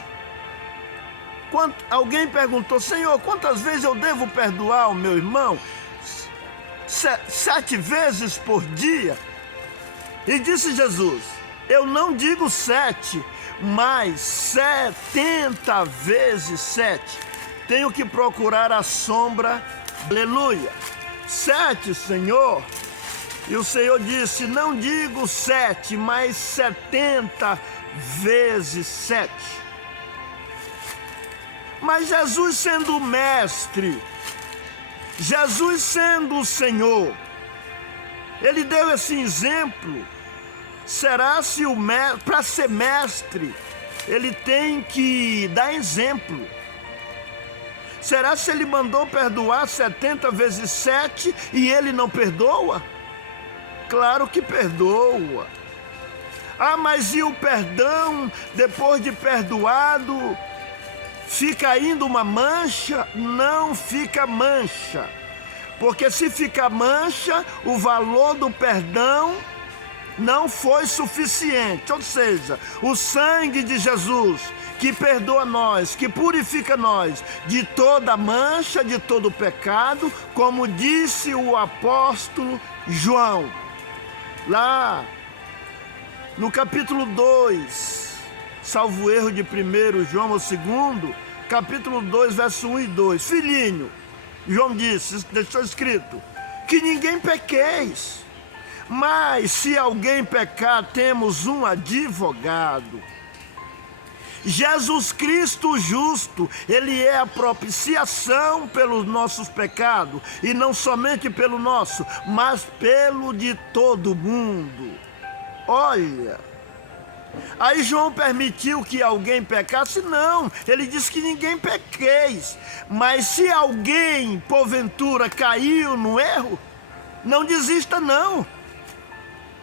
alguém perguntou, Senhor, quantas vezes eu devo perdoar o meu irmão? 7 vezes por dia? E disse Jesus, eu não digo 7, mas 70 vezes 7. Tenho que procurar a sombra, aleluia. 7, Senhor. E o Senhor disse, não digo 7, mas 70 vezes 7. Mas Jesus sendo o mestre, Jesus sendo o Senhor, ele deu esse exemplo. Será se o mestre, para ser mestre, ele tem que dar exemplo? Será se ele mandou perdoar 70 vezes 7 e ele não perdoa? Claro que perdoa. Ah, mas e o perdão, depois de perdoado, fica ainda uma mancha? Não fica mancha. Porque se fica mancha, o valor do perdão não foi suficiente. Ou seja, o sangue de Jesus, que perdoa nós, que purifica nós de toda mancha, de todo pecado, como disse o apóstolo João, lá no capítulo 2, salvo erro de 1 João ou 2, capítulo 2, verso 1 e 2. Filhinho, João disse, deixou escrito, que ninguém pequeis. Mas se alguém pecar, temos um advogado, Jesus Cristo justo. Ele é a propiciação pelos nossos pecados, e não somente pelo nosso, mas pelo de todo mundo. Olha, aí João permitiu que alguém pecasse? Não, ele disse que ninguém pequeis. Mas se alguém porventura caiu no erro, não desista não.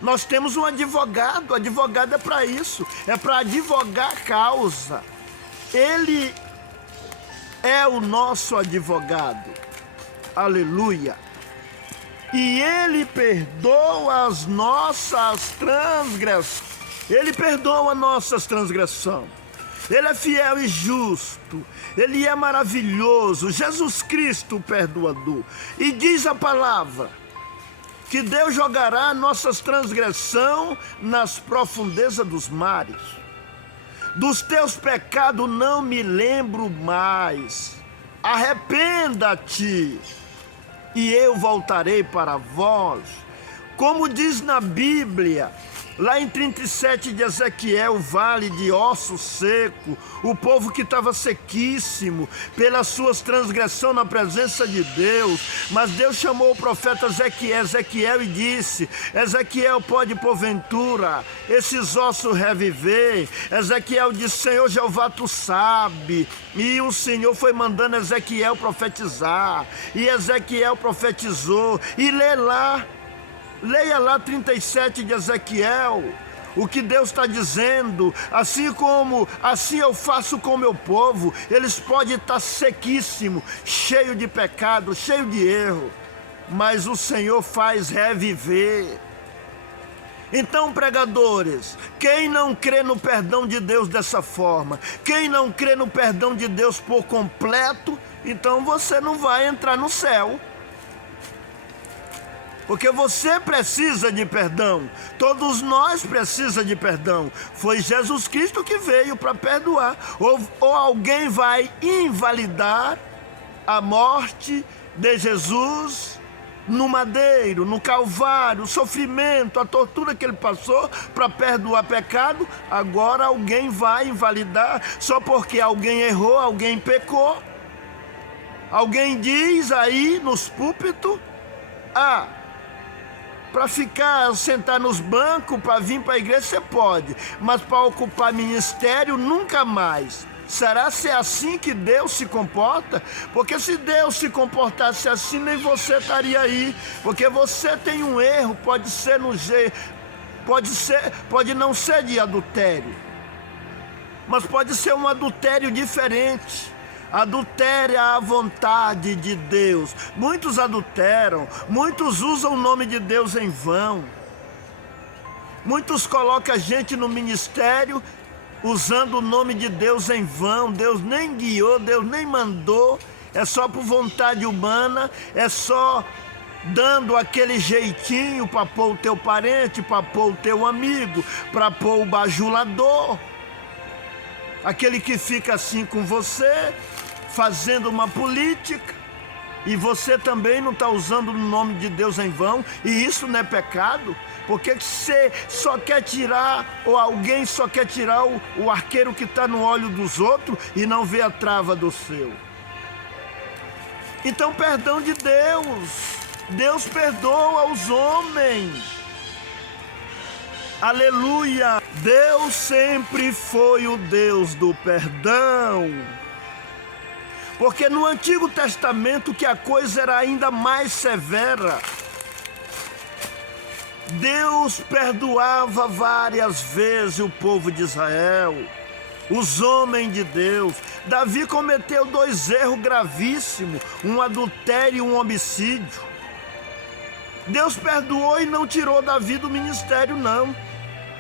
Nós temos um advogado, o advogado é para isso, é para advogar a causa. Ele é o nosso advogado, aleluia. E ele perdoa as nossas transgressões, ele perdoa as nossas transgressões. Ele é fiel e justo, ele é maravilhoso, Jesus Cristo o perdoador. E diz a palavra que Deus jogará nossas transgressões nas profundezas dos mares. Dos teus pecados não me lembro mais. Arrependa-te, e eu voltarei para vós. Como diz na Bíblia, lá em 37 de Ezequiel, o vale de osso seco, o povo que estava sequíssimo, pelas suas transgressões na presença de Deus. Mas Deus chamou o profeta Ezequiel e disse, Ezequiel, pode porventura esses ossos reviver? Ezequiel disse, Senhor Jeová, tu sabe. E o Senhor foi mandando Ezequiel profetizar, e Ezequiel profetizou. E leia lá 37 de Ezequiel, o que Deus está dizendo. Assim eu faço com o meu povo. Eles podem estar sequíssimos, cheio de pecado, cheio de erro, mas o Senhor faz reviver. Então, pregadores, quem não crê no perdão de Deus dessa forma, quem não crê no perdão de Deus por completo, então você não vai entrar no céu. Porque você precisa de perdão, todos nós precisamos de perdão. Foi Jesus Cristo que veio para perdoar. Ou alguém vai invalidar a morte de Jesus no madeiro, no Calvário, o sofrimento, a tortura que ele passou para perdoar pecado? Agora alguém vai invalidar só porque alguém errou, alguém pecou. Alguém diz aí nos púlpitos, para sentar nos bancos, para vir para a igreja, você pode, mas para ocupar ministério, nunca mais. Será se é assim que Deus se comporta? Porque se Deus se comportasse assim, nem você estaria aí. Porque você tem um erro, pode não ser de adultério, mas pode ser um adultério diferente. Adultéria a vontade de Deus. Muitos adulteram, muitos usam o nome de Deus em vão. Muitos colocam a gente no ministério usando o nome de Deus em vão. Deus nem guiou, Deus nem mandou. É só por vontade humana, é só dando aquele jeitinho para pôr o teu parente, para pôr o teu amigo, para pôr o bajulador. Aquele que fica assim com você, fazendo uma política. E você também não está usando o nome de Deus em vão, e isso não é pecado? Porque você só quer tirar, ou alguém só quer tirar o arqueiro que está no olho dos outros e não vê a trava do seu. Então, perdão de Deus. Deus perdoa os homens. Aleluia! Deus sempre foi o Deus do perdão. Porque no Antigo Testamento que a coisa era ainda mais severa. Deus perdoava várias vezes o povo de Israel, os homens de Deus. Davi cometeu 2 erros gravíssimos, um adultério e um homicídio. Deus perdoou e não tirou Davi do ministério, não.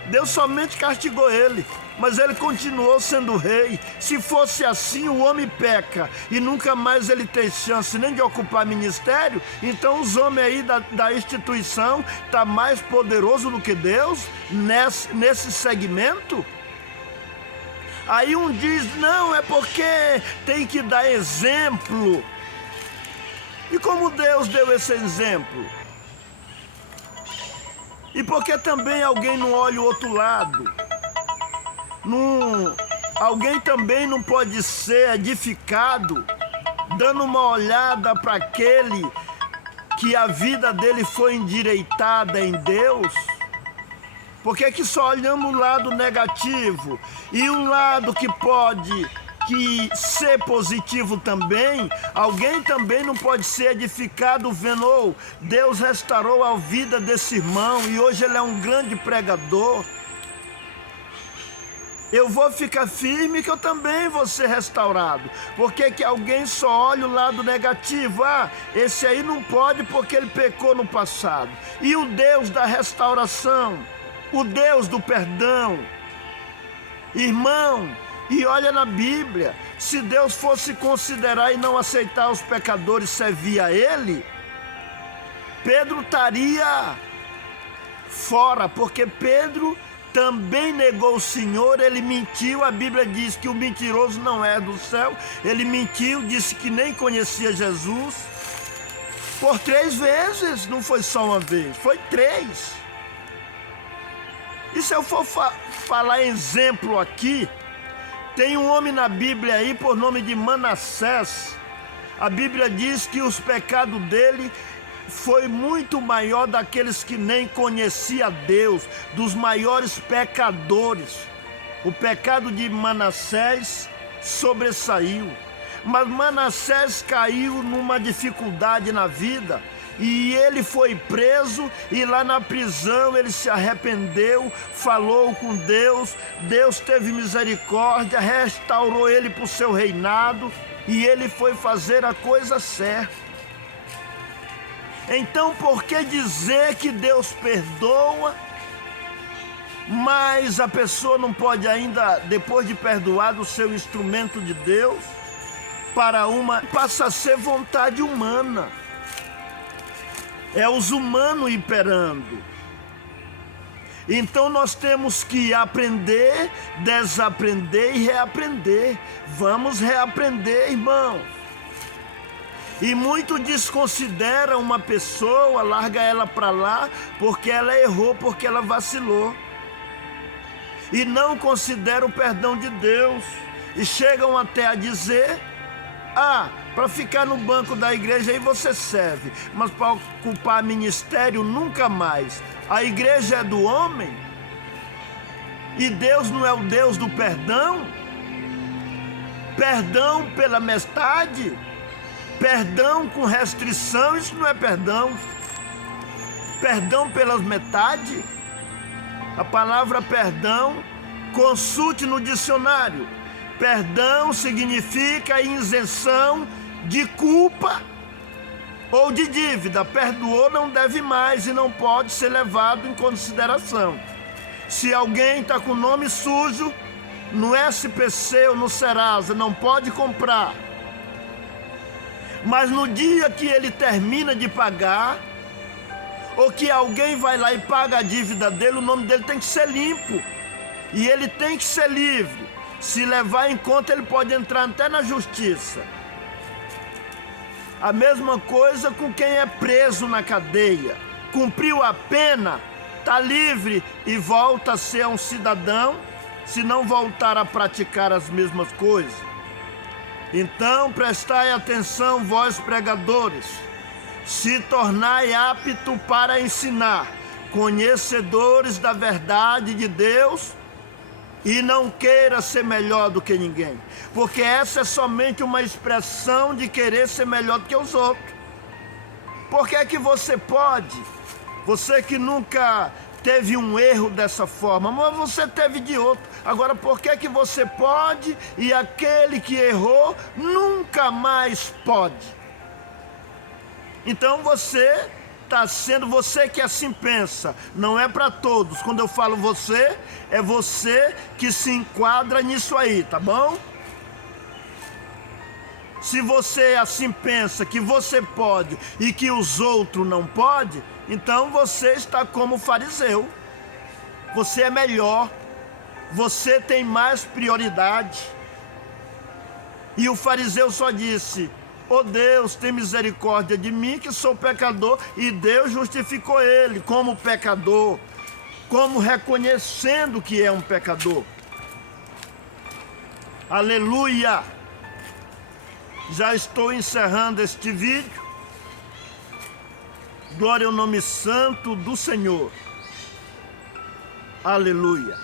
Deus somente castigou ele, mas ele continuou sendo rei. Se fosse assim, o homem peca e nunca mais ele tem chance nem de ocupar ministério. Então os homens aí da instituição estão mais poderosos do que Deus nesse segmento. Aí um diz, não, é porque tem que dar exemplo. E como Deus deu esse exemplo? E porque também alguém não olha o outro lado? Alguém também não pode ser edificado dando uma olhada para aquele que a vida dele foi endireitada em Deus? Porque que só olhamos o lado negativo e um lado que pode ser positivo também? Alguém também não pode ser edificado vendo, Deus restaurou a vida desse irmão e hoje ele é um grande pregador. Eu vou ficar firme que eu também vou ser restaurado. Porque que alguém só olha o lado negativo? Esse aí não pode porque ele pecou no passado. E o Deus da restauração, o Deus do perdão, irmão, e olha na Bíblia, se Deus fosse considerar e não aceitar os pecadores servir a Ele, Pedro estaria fora, porque Pedro também negou o Senhor, ele mentiu. A Bíblia diz que o mentiroso não é do céu, ele mentiu, disse que nem conhecia Jesus, por 3 vezes, não foi só uma vez, foi 3. E se eu for falar exemplo aqui, tem um homem na Bíblia aí por nome de Manassés. A Bíblia diz que os pecados dele foi muito maior daqueles que nem conhecia Deus, dos maiores pecadores. O pecado de Manassés sobressaiu. Mas Manassés caiu numa dificuldade na vida e ele foi preso, e lá na prisão ele se arrependeu, falou com Deus, Deus teve misericórdia, restaurou ele para o seu reinado e ele foi fazer a coisa certa. Então por que dizer que Deus perdoa, mas a pessoa não pode ainda, depois de perdoado, o seu instrumento de Deus passa a ser vontade humana? É os humanos imperando. Então nós temos que aprender, desaprender e reaprender. Vamos reaprender, irmão. E muito desconsidera uma pessoa, larga ela para lá porque ela errou, porque ela vacilou. E não considera o perdão de Deus. E chegam até a dizer, para ficar no banco da igreja aí você serve, mas para ocupar ministério nunca mais. A igreja é do homem e Deus não é o Deus do perdão? Perdão pela metade? Perdão com restrição? Isso não é perdão. Perdão pelas metades? A palavra perdão, consulte no dicionário. Perdão significa isenção de culpa ou de dívida. Perdoou, não deve mais e não pode ser levado em consideração. Se alguém está com nome sujo, no SPC ou no Serasa, não pode comprar. Mas no dia que ele termina de pagar, ou que alguém vai lá e paga a dívida dele, o nome dele tem que ser limpo. E ele tem que ser livre. Se levar em conta, ele pode entrar até na justiça. A mesma coisa com quem é preso na cadeia. Cumpriu a pena, está livre e volta a ser um cidadão se não voltar a praticar as mesmas coisas. Então, prestai atenção, vós pregadores, se tornai apto para ensinar, conhecedores da verdade de Deus, e não queira ser melhor do que ninguém, porque essa é somente uma expressão de querer ser melhor do que os outros. Por que é que você pode? Você que nunca teve um erro dessa forma, mas você teve de outro. Agora, por que é que você pode e aquele que errou nunca mais pode? Então você está sendo, você que assim pensa, não é para todos. Quando eu falo você, é você que se enquadra nisso aí, tá bom? Se você assim pensa que você pode e que os outros não podem, então você está como fariseu. Você é melhor, você tem mais prioridade. E o fariseu só disse: ó Deus, tem misericórdia de mim que sou pecador. E Deus justificou ele como pecador, como reconhecendo que é um pecador. Aleluia! Já estou encerrando este vídeo. Glória ao nome santo do Senhor. Aleluia.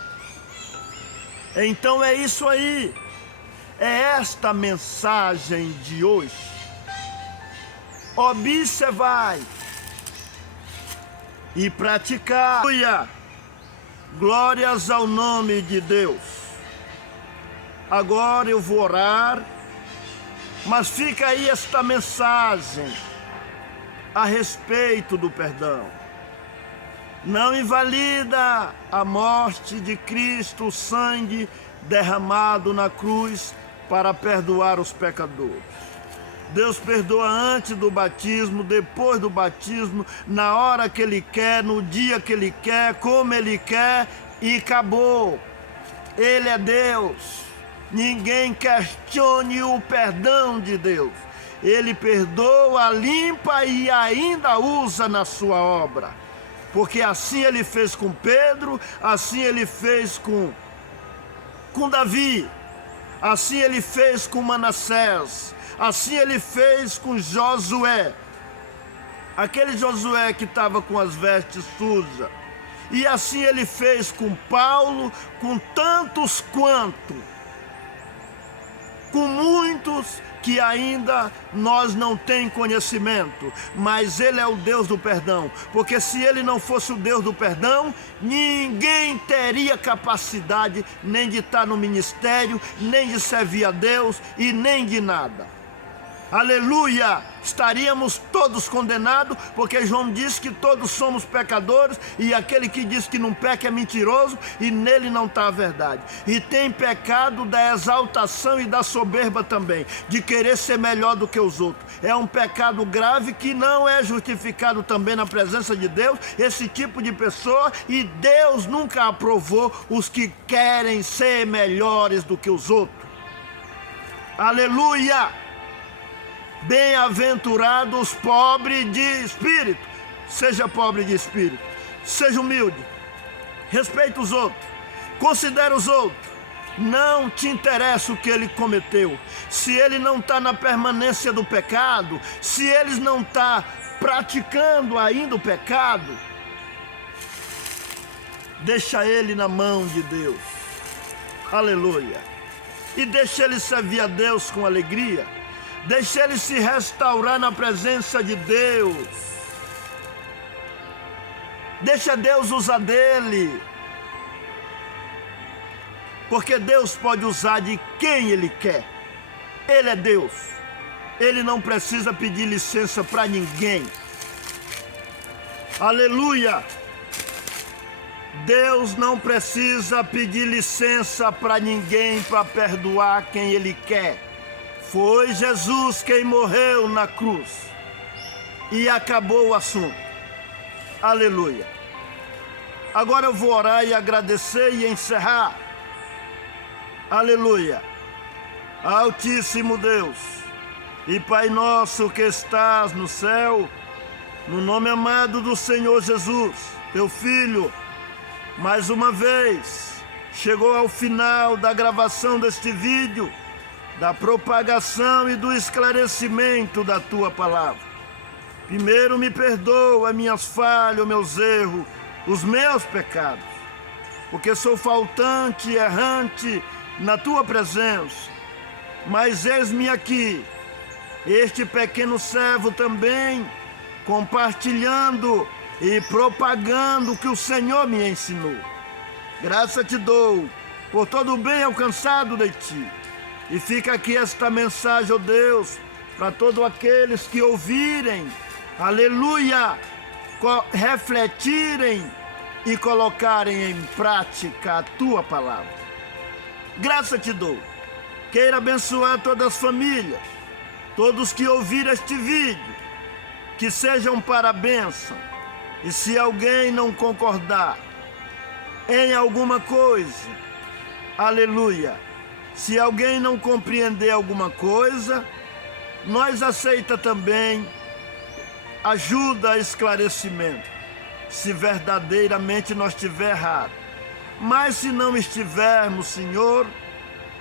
Então é isso aí. É esta mensagem de hoje. Observai e praticar. Aleluia. Glórias ao nome de Deus. Agora eu vou orar, mas fica aí esta mensagem a respeito do perdão. Não invalida a morte de Cristo, o sangue derramado na cruz para perdoar os pecadores. Deus perdoa antes do batismo, depois do batismo, na hora que Ele quer, no dia que Ele quer, como Ele quer, e acabou. Ele é Deus. Ninguém questione o perdão de Deus. Ele perdoa, limpa e ainda usa na sua obra. Porque assim Ele fez com Pedro, assim Ele fez com Davi, assim Ele fez com Manassés, assim Ele fez com Josué. Aquele Josué que estava com as vestes sujas. E assim Ele fez com Paulo, com tantos quanto, com muitos que ainda nós não temos conhecimento, mas Ele é o Deus do perdão, porque se Ele não fosse o Deus do perdão, ninguém teria capacidade nem de estar no ministério, nem de servir a Deus e nem de nada. Aleluia! Estaríamos todos condenados, porque João diz que todos somos pecadores, e aquele que diz que não peca é mentiroso, e nele não está a verdade. E tem pecado da exaltação e da soberba também, de querer ser melhor do que os outros. É um pecado grave que não é justificado também na presença de Deus, esse tipo de pessoa, e Deus nunca aprovou os que querem ser melhores do que os outros. Aleluia! Bem-aventurados os pobres de espírito. Seja pobre de espírito, seja humilde, respeita os outros, considera os outros. Não te interessa o que ele cometeu. Se ele não está na permanência do pecado, se ele não está praticando ainda o pecado, deixa ele na mão de Deus. Aleluia. E deixa ele servir a Deus com alegria. Deixa ele se restaurar na presença de Deus. Deixa Deus usar dele. Porque Deus pode usar de quem Ele quer. Ele é Deus. Ele não precisa pedir licença para ninguém. Aleluia! Deus não precisa pedir licença para ninguém para perdoar quem Ele quer. Foi Jesus quem morreu na cruz e acabou o assunto. Aleluia. Agora eu vou orar e agradecer e encerrar. Aleluia. Altíssimo Deus, E Pai nosso que estás no céu, no nome amado do Senhor Jesus, teu Filho, mais uma vez, chegou ao final da gravação deste vídeo, da propagação e do esclarecimento da tua palavra. Primeiro me perdoa minhas falhas, meus erros, os meus pecados, porque sou faltante e errante na tua presença. Mas eis-me aqui, este pequeno servo também, compartilhando e propagando o que o Senhor me ensinou. Graça te dou por todo o bem alcançado de ti. E fica aqui esta mensagem, ó Deus, para todos aqueles que ouvirem, aleluia, refletirem e colocarem em prática a tua palavra. Graça te dou. Queira abençoar todas as famílias, todos que ouviram este vídeo, que sejam para a bênção. E se alguém não concordar em alguma coisa, aleluia, se alguém não compreender alguma coisa, nós aceita também ajuda, esclarecimento, se verdadeiramente nós estiver errado. Mas se não estivermos, Senhor,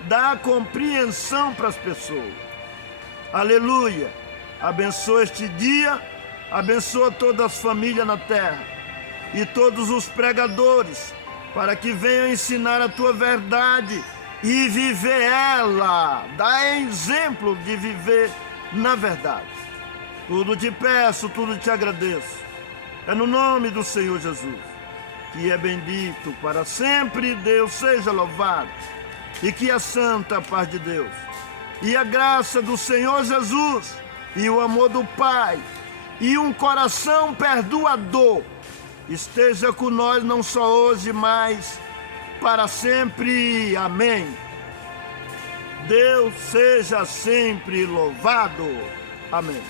dá compreensão para as pessoas. Aleluia. Abençoa este dia, abençoa todas as famílias na terra e todos os pregadores, para que venham ensinar a tua verdade e viver ela. Dá exemplo de viver na verdade. Tudo te peço, tudo te agradeço. É no nome do Senhor Jesus, que é bendito para sempre. Deus seja louvado. E que a santa paz de Deus e a graça do Senhor Jesus e o amor do Pai e um coração perdoador esteja com nós não só hoje, mas para sempre. Amém. Deus seja sempre louvado. Amém.